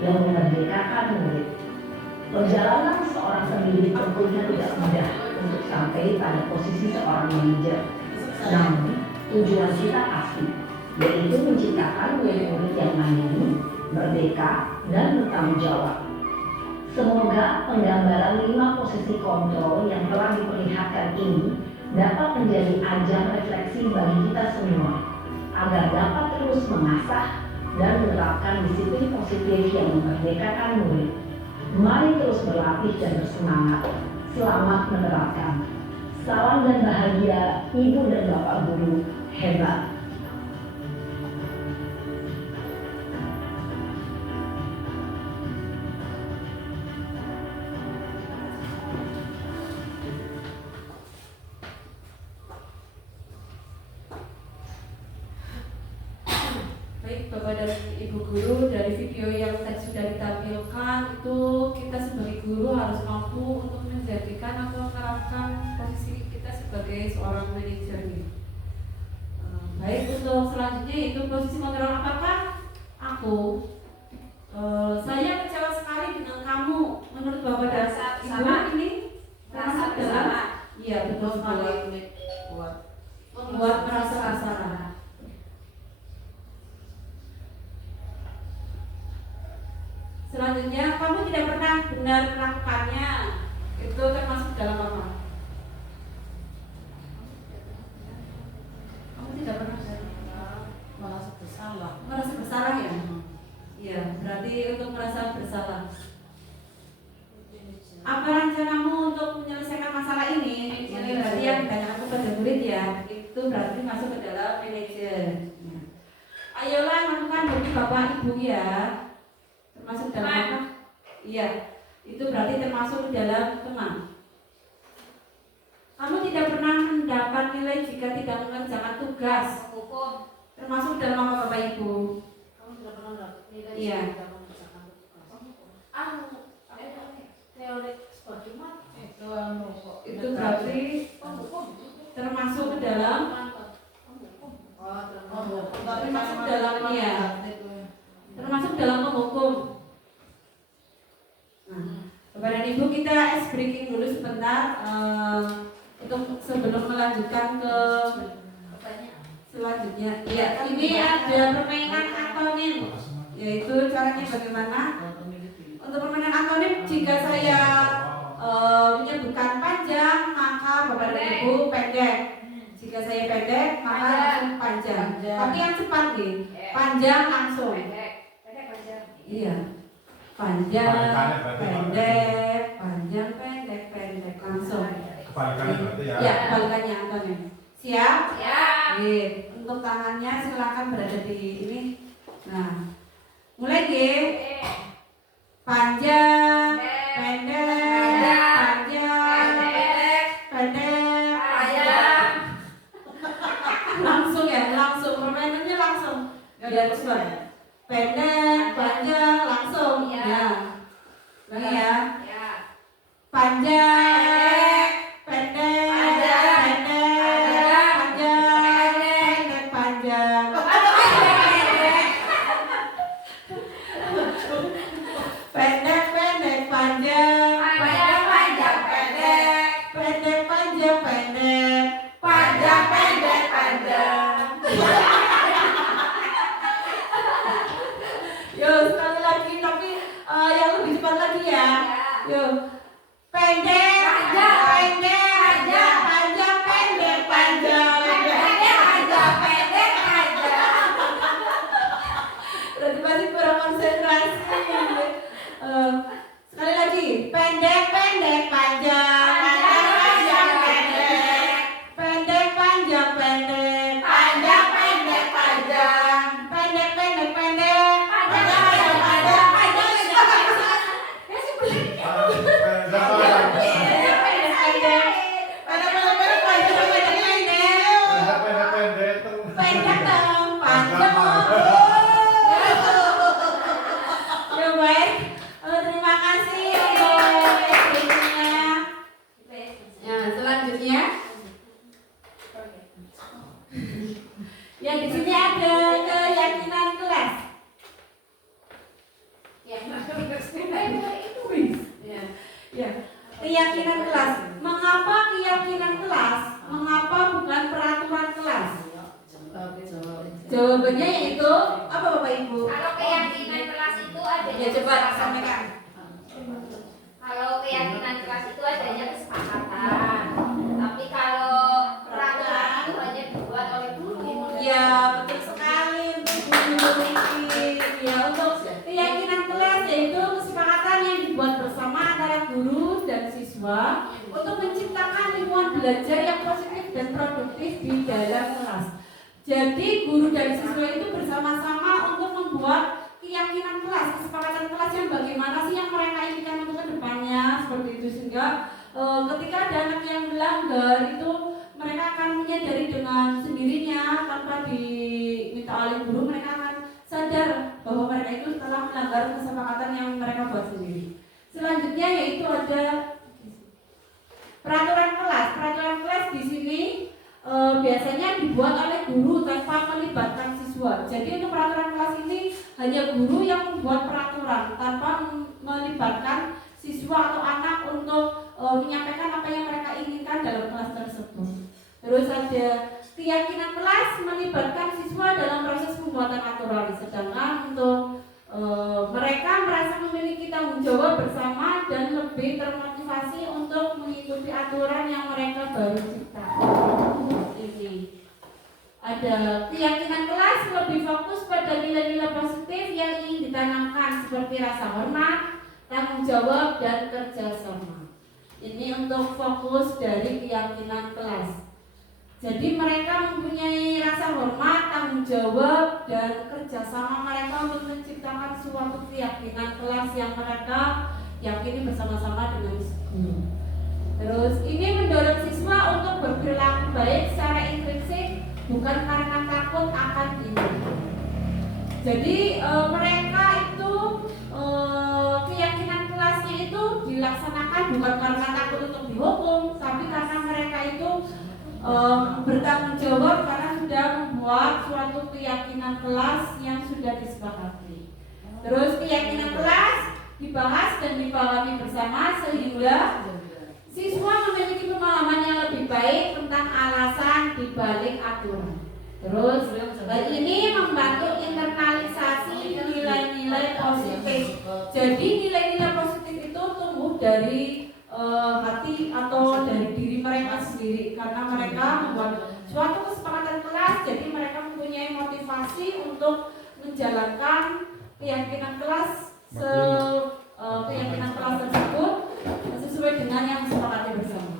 yang memerdekakan murid. Perjalanan seorang pendidik tentunya tidak mudah untuk sampai pada posisi seorang manajer. Namun, tujuan kita pasti, yaitu menciptakan murid-murid yang mandiri, merdeka, dan bertanggung jawab. Semoga penggambaran 5 posisi kontrol yang telah diperlihatkan ini dapat menjadi ajang refleksi bagi kita semua, agar dapat terus mengasah dan menerapkan disiplin positif yang memerdekakan murid. Mari terus berlatih dan bersemangat. Selamat menerapkan. Salam dan bahagia Ibu dan Bapak guru hebat. Baik Bapak dan Ibu guru, dari video yang tadi sudah ditampilkan itu kita sebagai guru harus mampu untuk menjadikan atau menerapkan posisi kita sebagai seorang manajer nih. Baik, untuk selanjutnya itu posisi kontrol. Apakah aku saya kecewa sekali dengan kamu? Menurut Bapak dan Ibu ini Merasa bersalah. iya betul sekali, membuat merasa bersalah. Selanjutnya, kamu tidak pernah benar melakukannya. Itu termasuk dalam apa? Kamu tidak pernah merasa bersalah. Merasa bersalah ya? Iya, berarti untuk merasa bersalah. Apa rencanamu untuk menyelesaikan masalah ini? Ini berarti yang ditanyakan kepada murid ya. Itu berarti masuk ke dalam manajer. Ayolah lakukan bagi Bapak Ibu ya. Termasuk dalam apa? Iya, itu berarti termasuk dalam teman. Kamu tidak pernah mendapat nilai jika tidak mengerjakan tugas. Hukum. Termasuk dalam apa Bapak Ibu? Kamu tidak pernah dapat nilai Iya. jika kamu mengerjakan tugas. Teori bagaimana? Itu berarti termasuk ke dalam termasuk dalam ya. Termasuk dalam menghukum. Nah, Bapak dan Ibu, kita ice breaking dulu sebentar untuk sebelum melanjutkan ke selanjutnya. Ya, ini ada permainan akronim, yaitu caranya bagaimana. Untuk permainan akronim, jika saya menyebutkan panjang, maka Bapak dan Ibu pendek. Jika saya pendek, maka langsung panjang. Tapi yang cepat nih, panjang langsung. Pendek panjang. Iya. Panjang, Kebalikannya berarti, Pak. pendek, panjang, pendek, langsung. Kebalikannya berarti ya. Ya, kebalikannya Antonin. Siap? Siap. Untuk tangannya silakan berada di ini. Nah, mulai G. Panjang, pendek, panjang, pendek, Panjang. langsung ya, langsung permainannya langsung. Biar cepat. Pendek, panjang, langsung. Iya. Ya. Lagi ya. Ya. Panjang, pendek, pendek, panjang. Pendek, panjang. Panjang, pendek. Pendek, pendek. Panjang, pendek. Yo, sekali lagi tapi yang lebih cepat lagi ya. Yo. Pendek, panjang, pendek, panjang. Berarti masih kurang konsentrasi. Sekali lagi, pendek, panjang. Pendek, panjang, pendek. Pendek dong, panjang. Ya baik, terima kasih untuk istrinya. Ya, selanjutnya. Ya, di sini ada keyakinan kelas. Ya, keyakinan kelas. Mengapa keyakinan kelas? Mengapa bukan peraturan kelas? Jawabannya yaitu apa Bapak Ibu? Kalau keyakinan kelas itu adanya Ya coba sampaikan. Kalau keyakinan kelas itu adanya kesepakatan. Tapi kalau peraturan itu hanya dibuat oleh guru. Ya betul sekali untuk guru. Ya untuk keyakinan kelas yaitu kesepakatan yang dibuat bersama antara guru dan siswa untuk menciptakan lingkungan belajar yang positif dan produktif di dalam kelas. Jadi guru dan siswa itu bersama-sama untuk membuat keyakinan kelas, kesepakatan kelas yang bagaimana sih yang mereka inginkan untuk kedepannya seperti itu, sehingga ketika ada anak yang melanggar itu mereka akan menyadari dengan sendirinya tanpa diminta oleh guru, mereka akan sadar bahwa mereka itu telah melanggar kesepakatan yang mereka buat sendiri. Selanjutnya yaitu ada peraturan kelas. Peraturan kelas di sini biasanya dibuat oleh guru tanpa melibatkan siswa. Jadi untuk peraturan kelas ini hanya guru yang membuat peraturan tanpa melibatkan siswa atau anak untuk menyampaikan apa yang mereka inginkan dalam kelas tersebut. Terus ada keyakinan kelas melibatkan siswa dalam proses pembuatan aturan, sedangkan untuk mereka merasa memiliki tanggung jawab bersama dan lebih termotivasi untuk mengikuti aturan yang mereka baru ciptakan. Ini ada keyakinan kelas lebih fokus pada nilai-nilai positif yang ingin ditanamkan seperti rasa hormat, tanggung jawab, dan kerjasama. Ini untuk fokus dari keyakinan kelas. Jadi mereka mempunyai rasa hormat, tanggung jawab, dan kerjasama mereka untuk menciptakan suatu keyakinan kelas yang mereka yakini bersama-sama dengan guru. Terus ini mendorong siswa untuk berperilaku baik secara intrinsik, bukan karena takut akan dinilai. Jadi mereka itu keyakinan kelasnya itu dilaksanakan bukan karena takut untuk dihukum, tapi karena mereka itu bertanggung jawab karena sudah membuat suatu keyakinan kelas yang sudah disepakati. Terus keyakinan kelas dibahas dan dipahami bersama sehingga siswa memiliki pemahaman yang lebih baik tentang alasan dibalik aturan. Terus hal ini membantu internalisasi nilai-nilai positif. Jadi nilai-nilai positif itu tumbuh dari hati atau dari diri mereka sendiri, karena mereka membuat suatu kesepakatan kelas, jadi mereka mempunyai motivasi untuk menjalankan keyakinan kelas tersebut sesuai dengan yang disepakati bersama.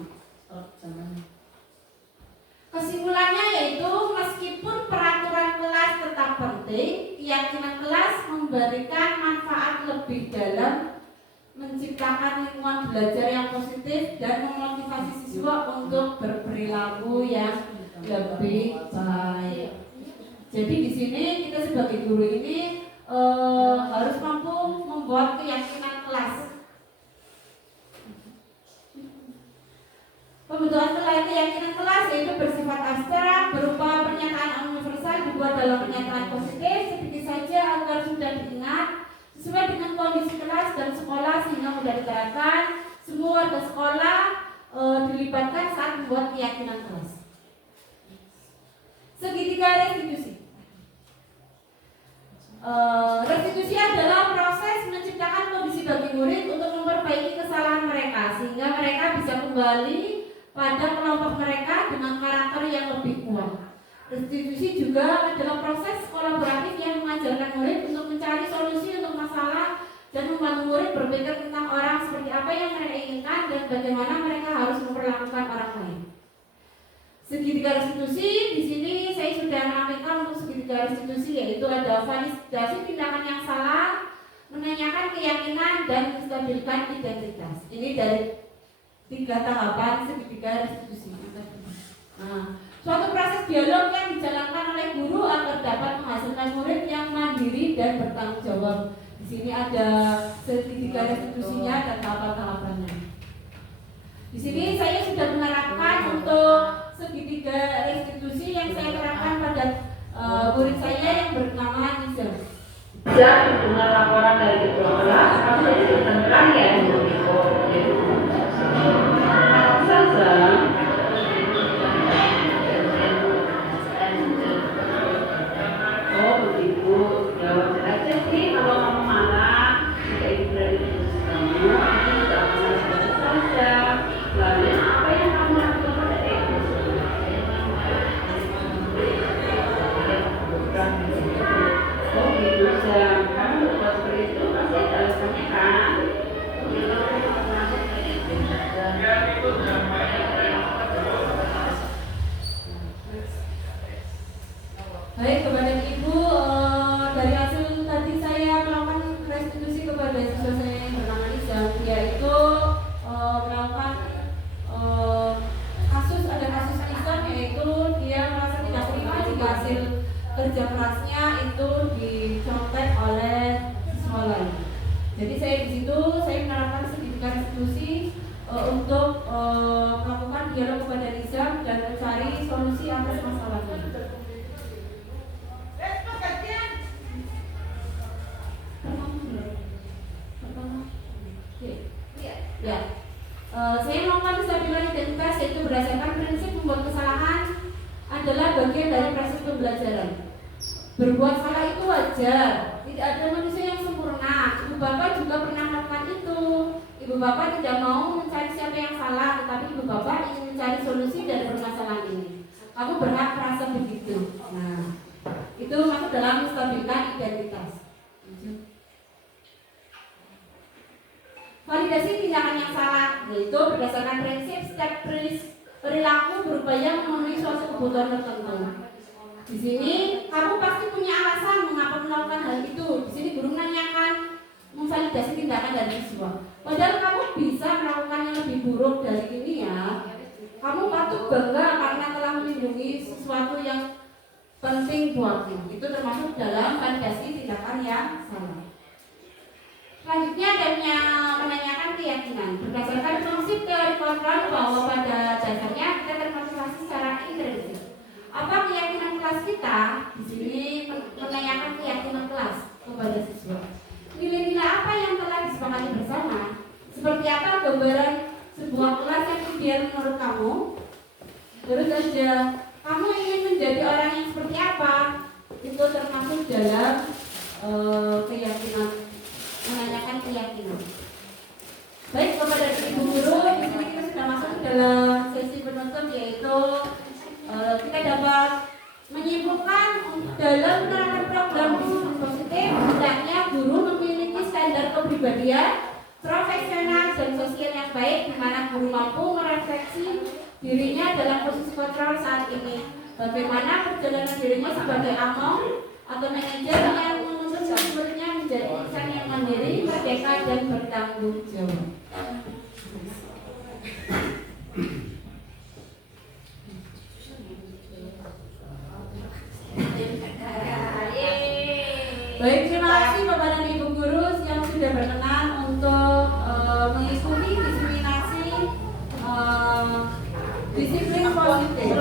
Kesimpulannya yaitu meskipun peraturan kelas tetap penting, keyakinan kelas memberikan manfaat lebih dalam menciptakan lingkungan belajar yang positif dan memotivasi siswa untuk berperilaku yang lebih baik. Jadi di sini kita sebagai guru ini harus mampu membuat keyakinan kelas. Pembentukan keyakinan kelas yaitu bersifat abstrak, berupa pernyataan universal dibuat dalam pernyataan positif sedikit saja agar sudah diingat sesuai dengan kondisi kelas dan sekolah sehingga mudah diterapkan. Semua warga sekolah dilibatkan saat membuat keyakinan kelas. Segitiga restitusi. Restitusi adalah proses menciptakan kondisi bagi murid untuk memperbaiki kesalahan mereka sehingga mereka bisa kembali pada kelompok mereka dengan karakter yang lebih kuat. Restitusi juga adalah proses kolaboratif yang mengajarkan murid untuk mencari solusi untuk masalah dan membantu murid berpikir tentang orang seperti apa yang mereka inginkan dan bagaimana mereka harus memperlakukan orang lain. Segitiga restitusi, di sini saya sudah menampilkan untuk segitiga restitusi, yaitu ada validasi tindakan yang salah, menanyakan keyakinan, dan menstabilkan identitas. Ini dari 3 tahapan segitiga restitusi. Nah, suatu proses dialog yang dijalankan oleh guru agar dapat menghasilkan murid yang mandiri dan bertanggung jawab. Di sini ada segitiga restitusinya dan tahapan-tahapannya. Di sini saya sudah menerapkan untuk segitiga restitusi yang saya terapkan pada murid saya yang bernama Nizam. Dengan laporan dari ketua kelas, kami tentang yang oh begitu, jawab aja sih kalau kamu marah, jika ibu berada di posisi kamu, itu jangan saja. Lalu apa yang kamu lakukan pada ibu? Oh gitu, kamu berbuat seperti itu pasti ada alasannya kan? Baik, kepada Ibu, dari hasil tadi saya melakukan restitusi kepada siswa saya yang bernama Nizam, yaitu melakukan ada kasus Nizam, yaitu dia merasa tidak terima jika hasil kerja kerasnya itu dicontek oleh siswa lain. Jadi saya di situ saya menerapkan segitiga restitusi untuk melakukan dialog kepada Nizam dan mencari solusi atas masalahnya. Ya, saya melakukan penstabilan identitas yaitu berdasarkan prinsip membuat kesalahan adalah bagian dari proses pembelajaran. Berbuat salah itu wajar, tidak ada manusia yang sempurna. Ibu bapak juga pernah melakukan itu. Ibu bapak tidak mau mencari siapa yang salah, tetapi ibu bapak ingin mencari solusi dari permasalahan ini. Kamu berhak merasa begitu. Nah, itu masuk dalam menstabilkan identitas. Validasi tindakan yang salah, yaitu berdasarkan prinsip setiap perilaku berupaya memenuhi suatu kebutuhan tertentu. Di sini kamu pasti punya alasan mengapa melakukan hal itu. Di sini guru menanyakan memvalidasi tindakan dari siswa. Padahal kamu bisa melakukan yang lebih buruk dari ini ya. Kamu patut bangga karena telah melindungi sesuatu yang penting buatmu. Itu termasuk dalam validasi tindakan yang salah. Selanjutnya adanya menanyakan keyakinan. Berdasarkan prinsip teori kontrol bahwa pada dasarnya kita termotivasi secara intrinsik. Apa keyakinan kelas kita? Di sini menanyakan keyakinan kelas kepada siswa. Nilai-nilai apa yang telah disepakati bersama? Seperti apa gambaran sebuah kelas yang ideal menurut kamu? Terus saja, kamu ingin menjadi orang yang seperti apa? Itu termasuk dalam keyakinan. Menanyakan keyakinan. Baik, Bapak dan Ibu guru, di sini kita sudah masuk ke dalam sesi penutup, yaitu kita dapat menyimpulkan dalam menerapkan program bisnis positif, hendaknya guru memiliki standar kepribadian, profesional dan sosial yang baik, di mana guru mampu merefleksi dirinya dalam posisi kontrol saat ini. Bagaimana perjalanan dirinya sebagai among atau manajer yang menuntut muridnya menjadi insan yang mandiri, merdeka dan bertanggung jawab. Baik, terima kasih Bapak dan Ibu guru yang sudah berkenan untuk mengikuti diseminasi disiplin positif.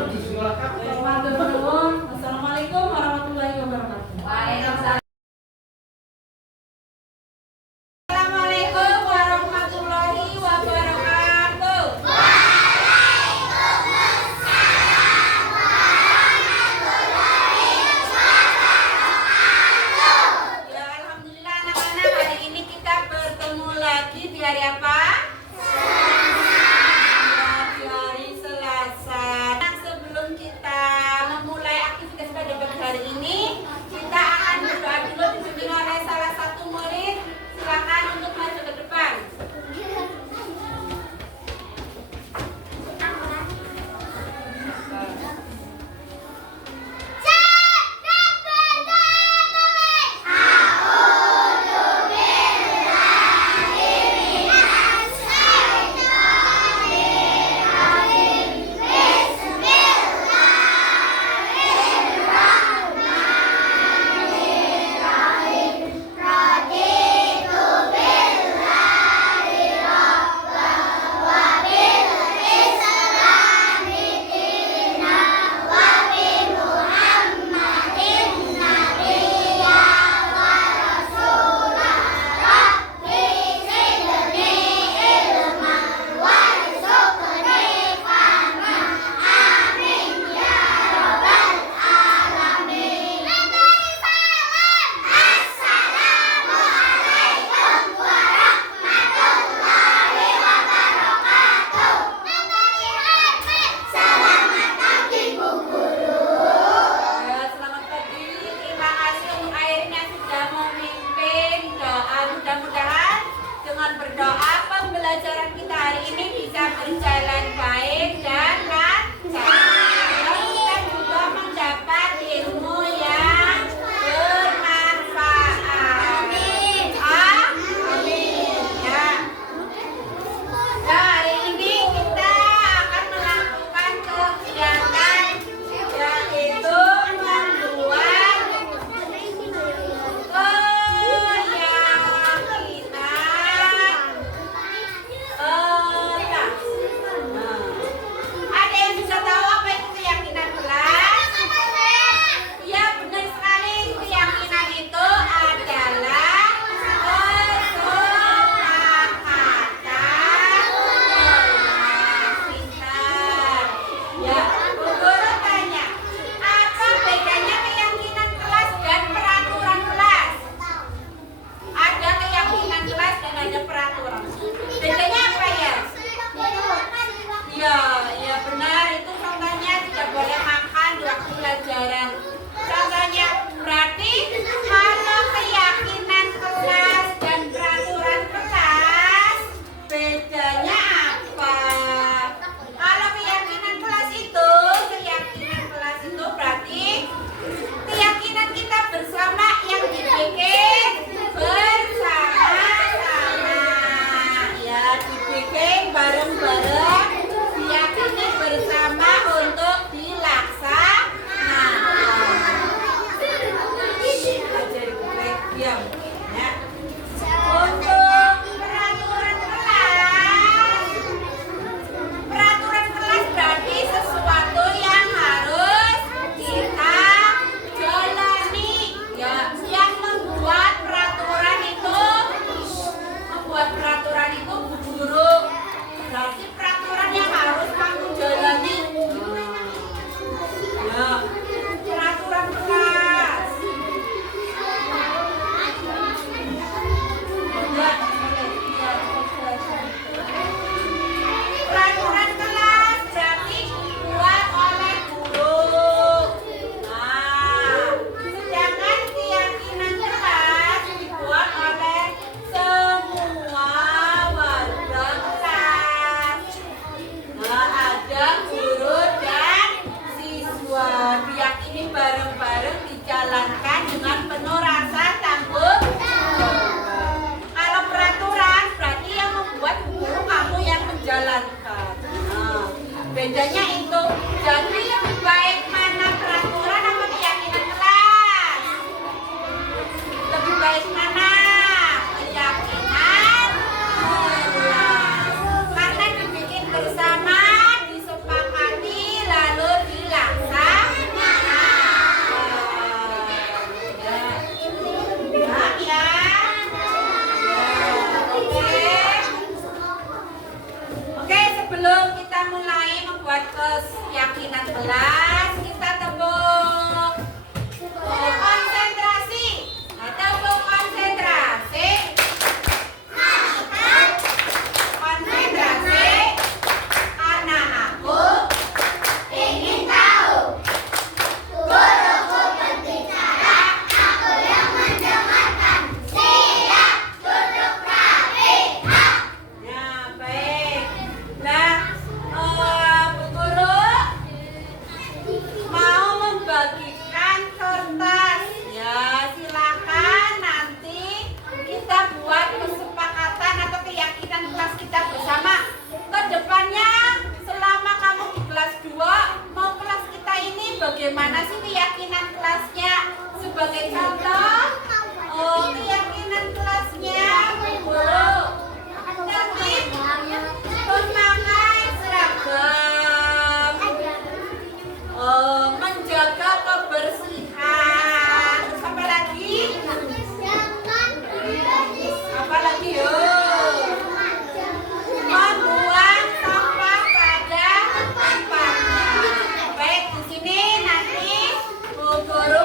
Wassalamualaikum warahmatullahi wabarakatuh. Waalaikumsalam. Assalamualaikum warahmatullahi wabarakatuh. Ya, alhamdulillah anak-anak, hari ini kita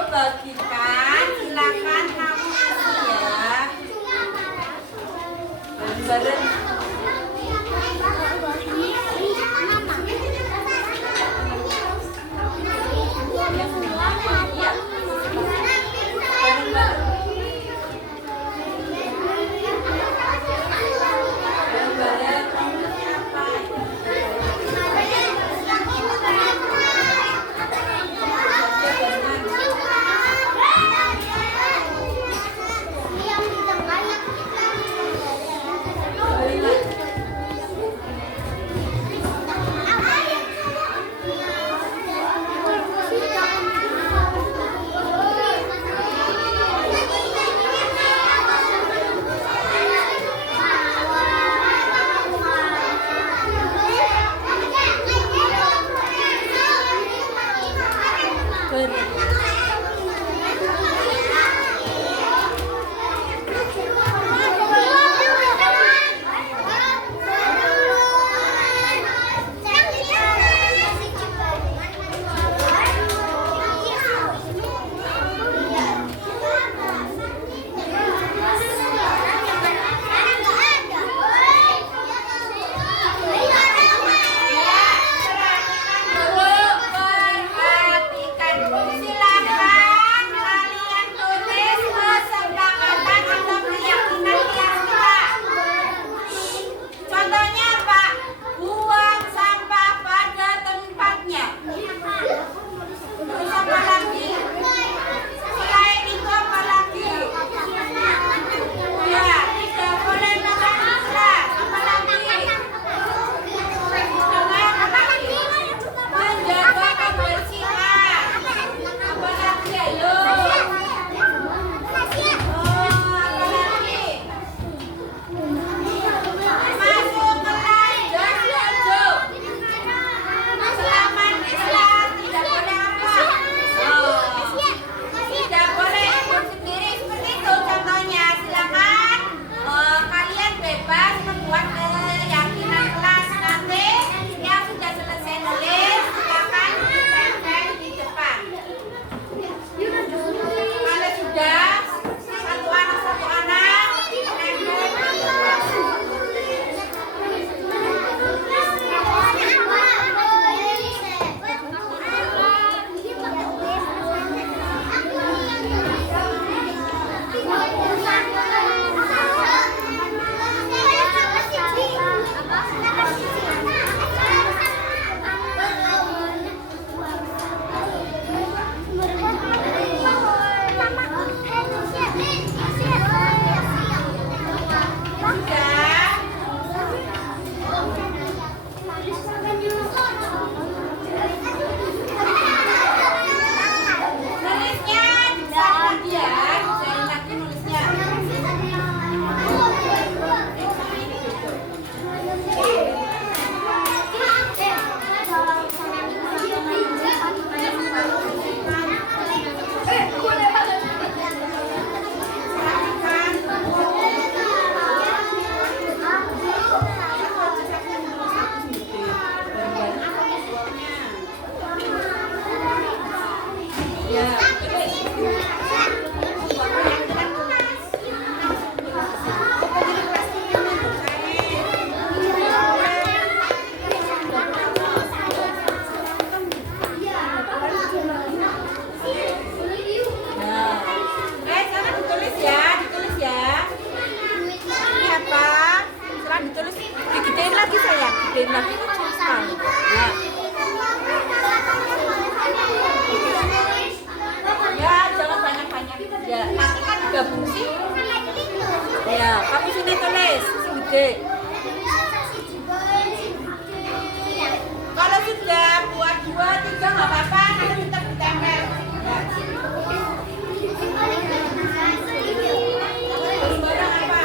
bagikan, silakan kamu isi ya. Bareng-bareng. gedein lagi kecil sekali. Nah. Ya, jangan banyak-banyak. Ya, nanti kan digabung sih. Ya, kamu sini tulis, sing gede. Kalau sudah buat 2, 3 nggak apa-apa, nanti kita ditempel. Ya. Barang apa?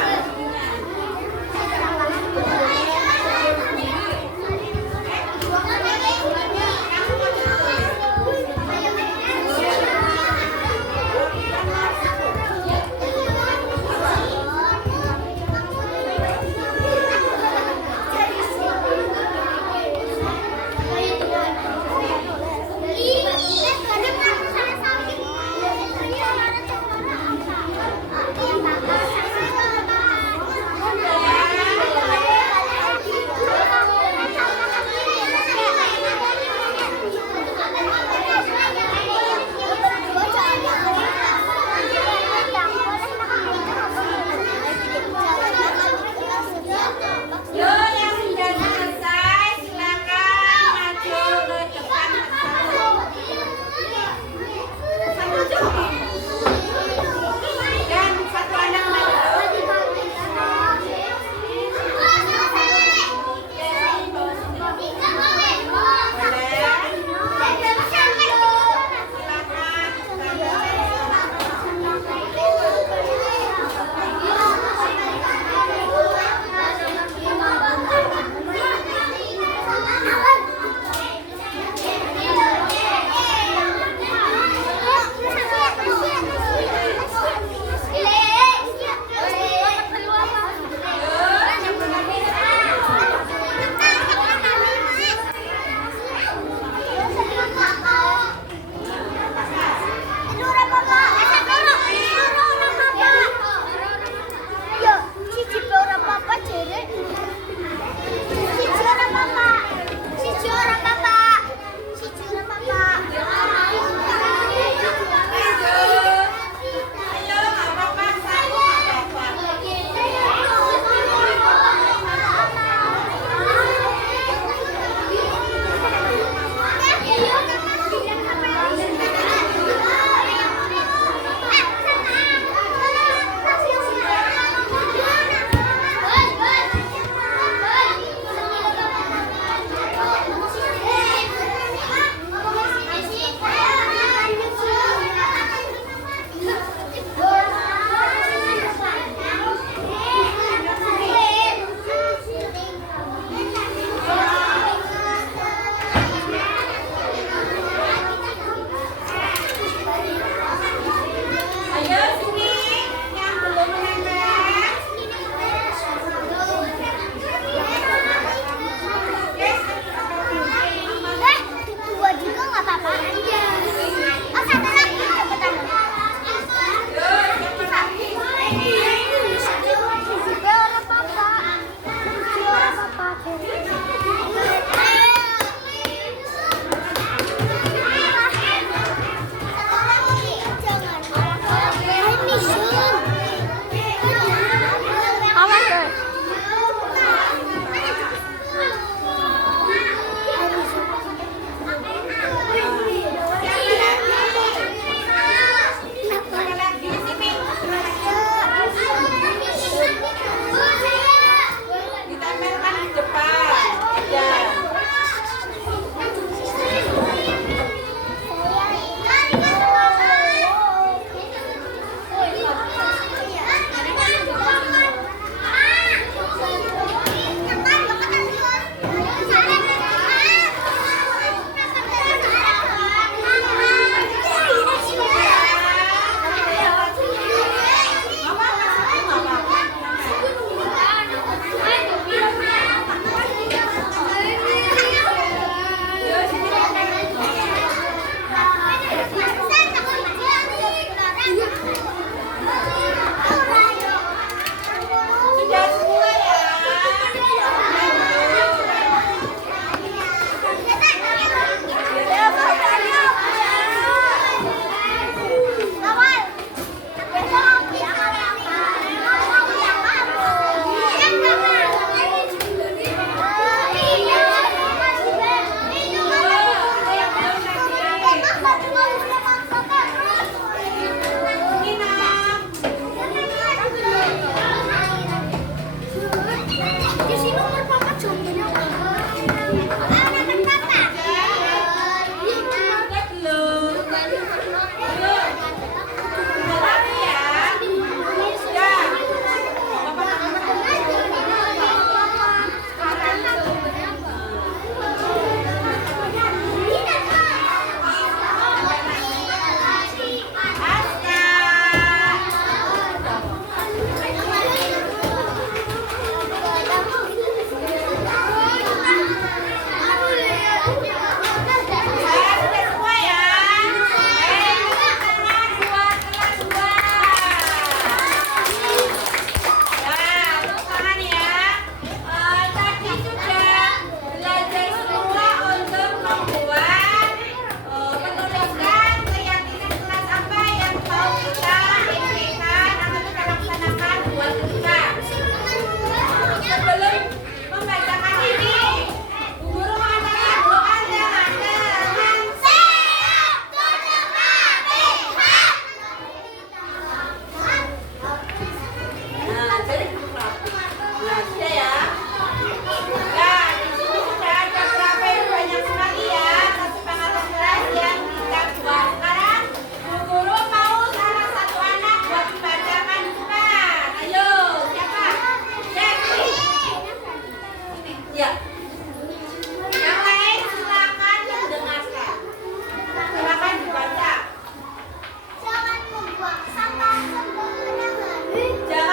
buang sampah sembarangan.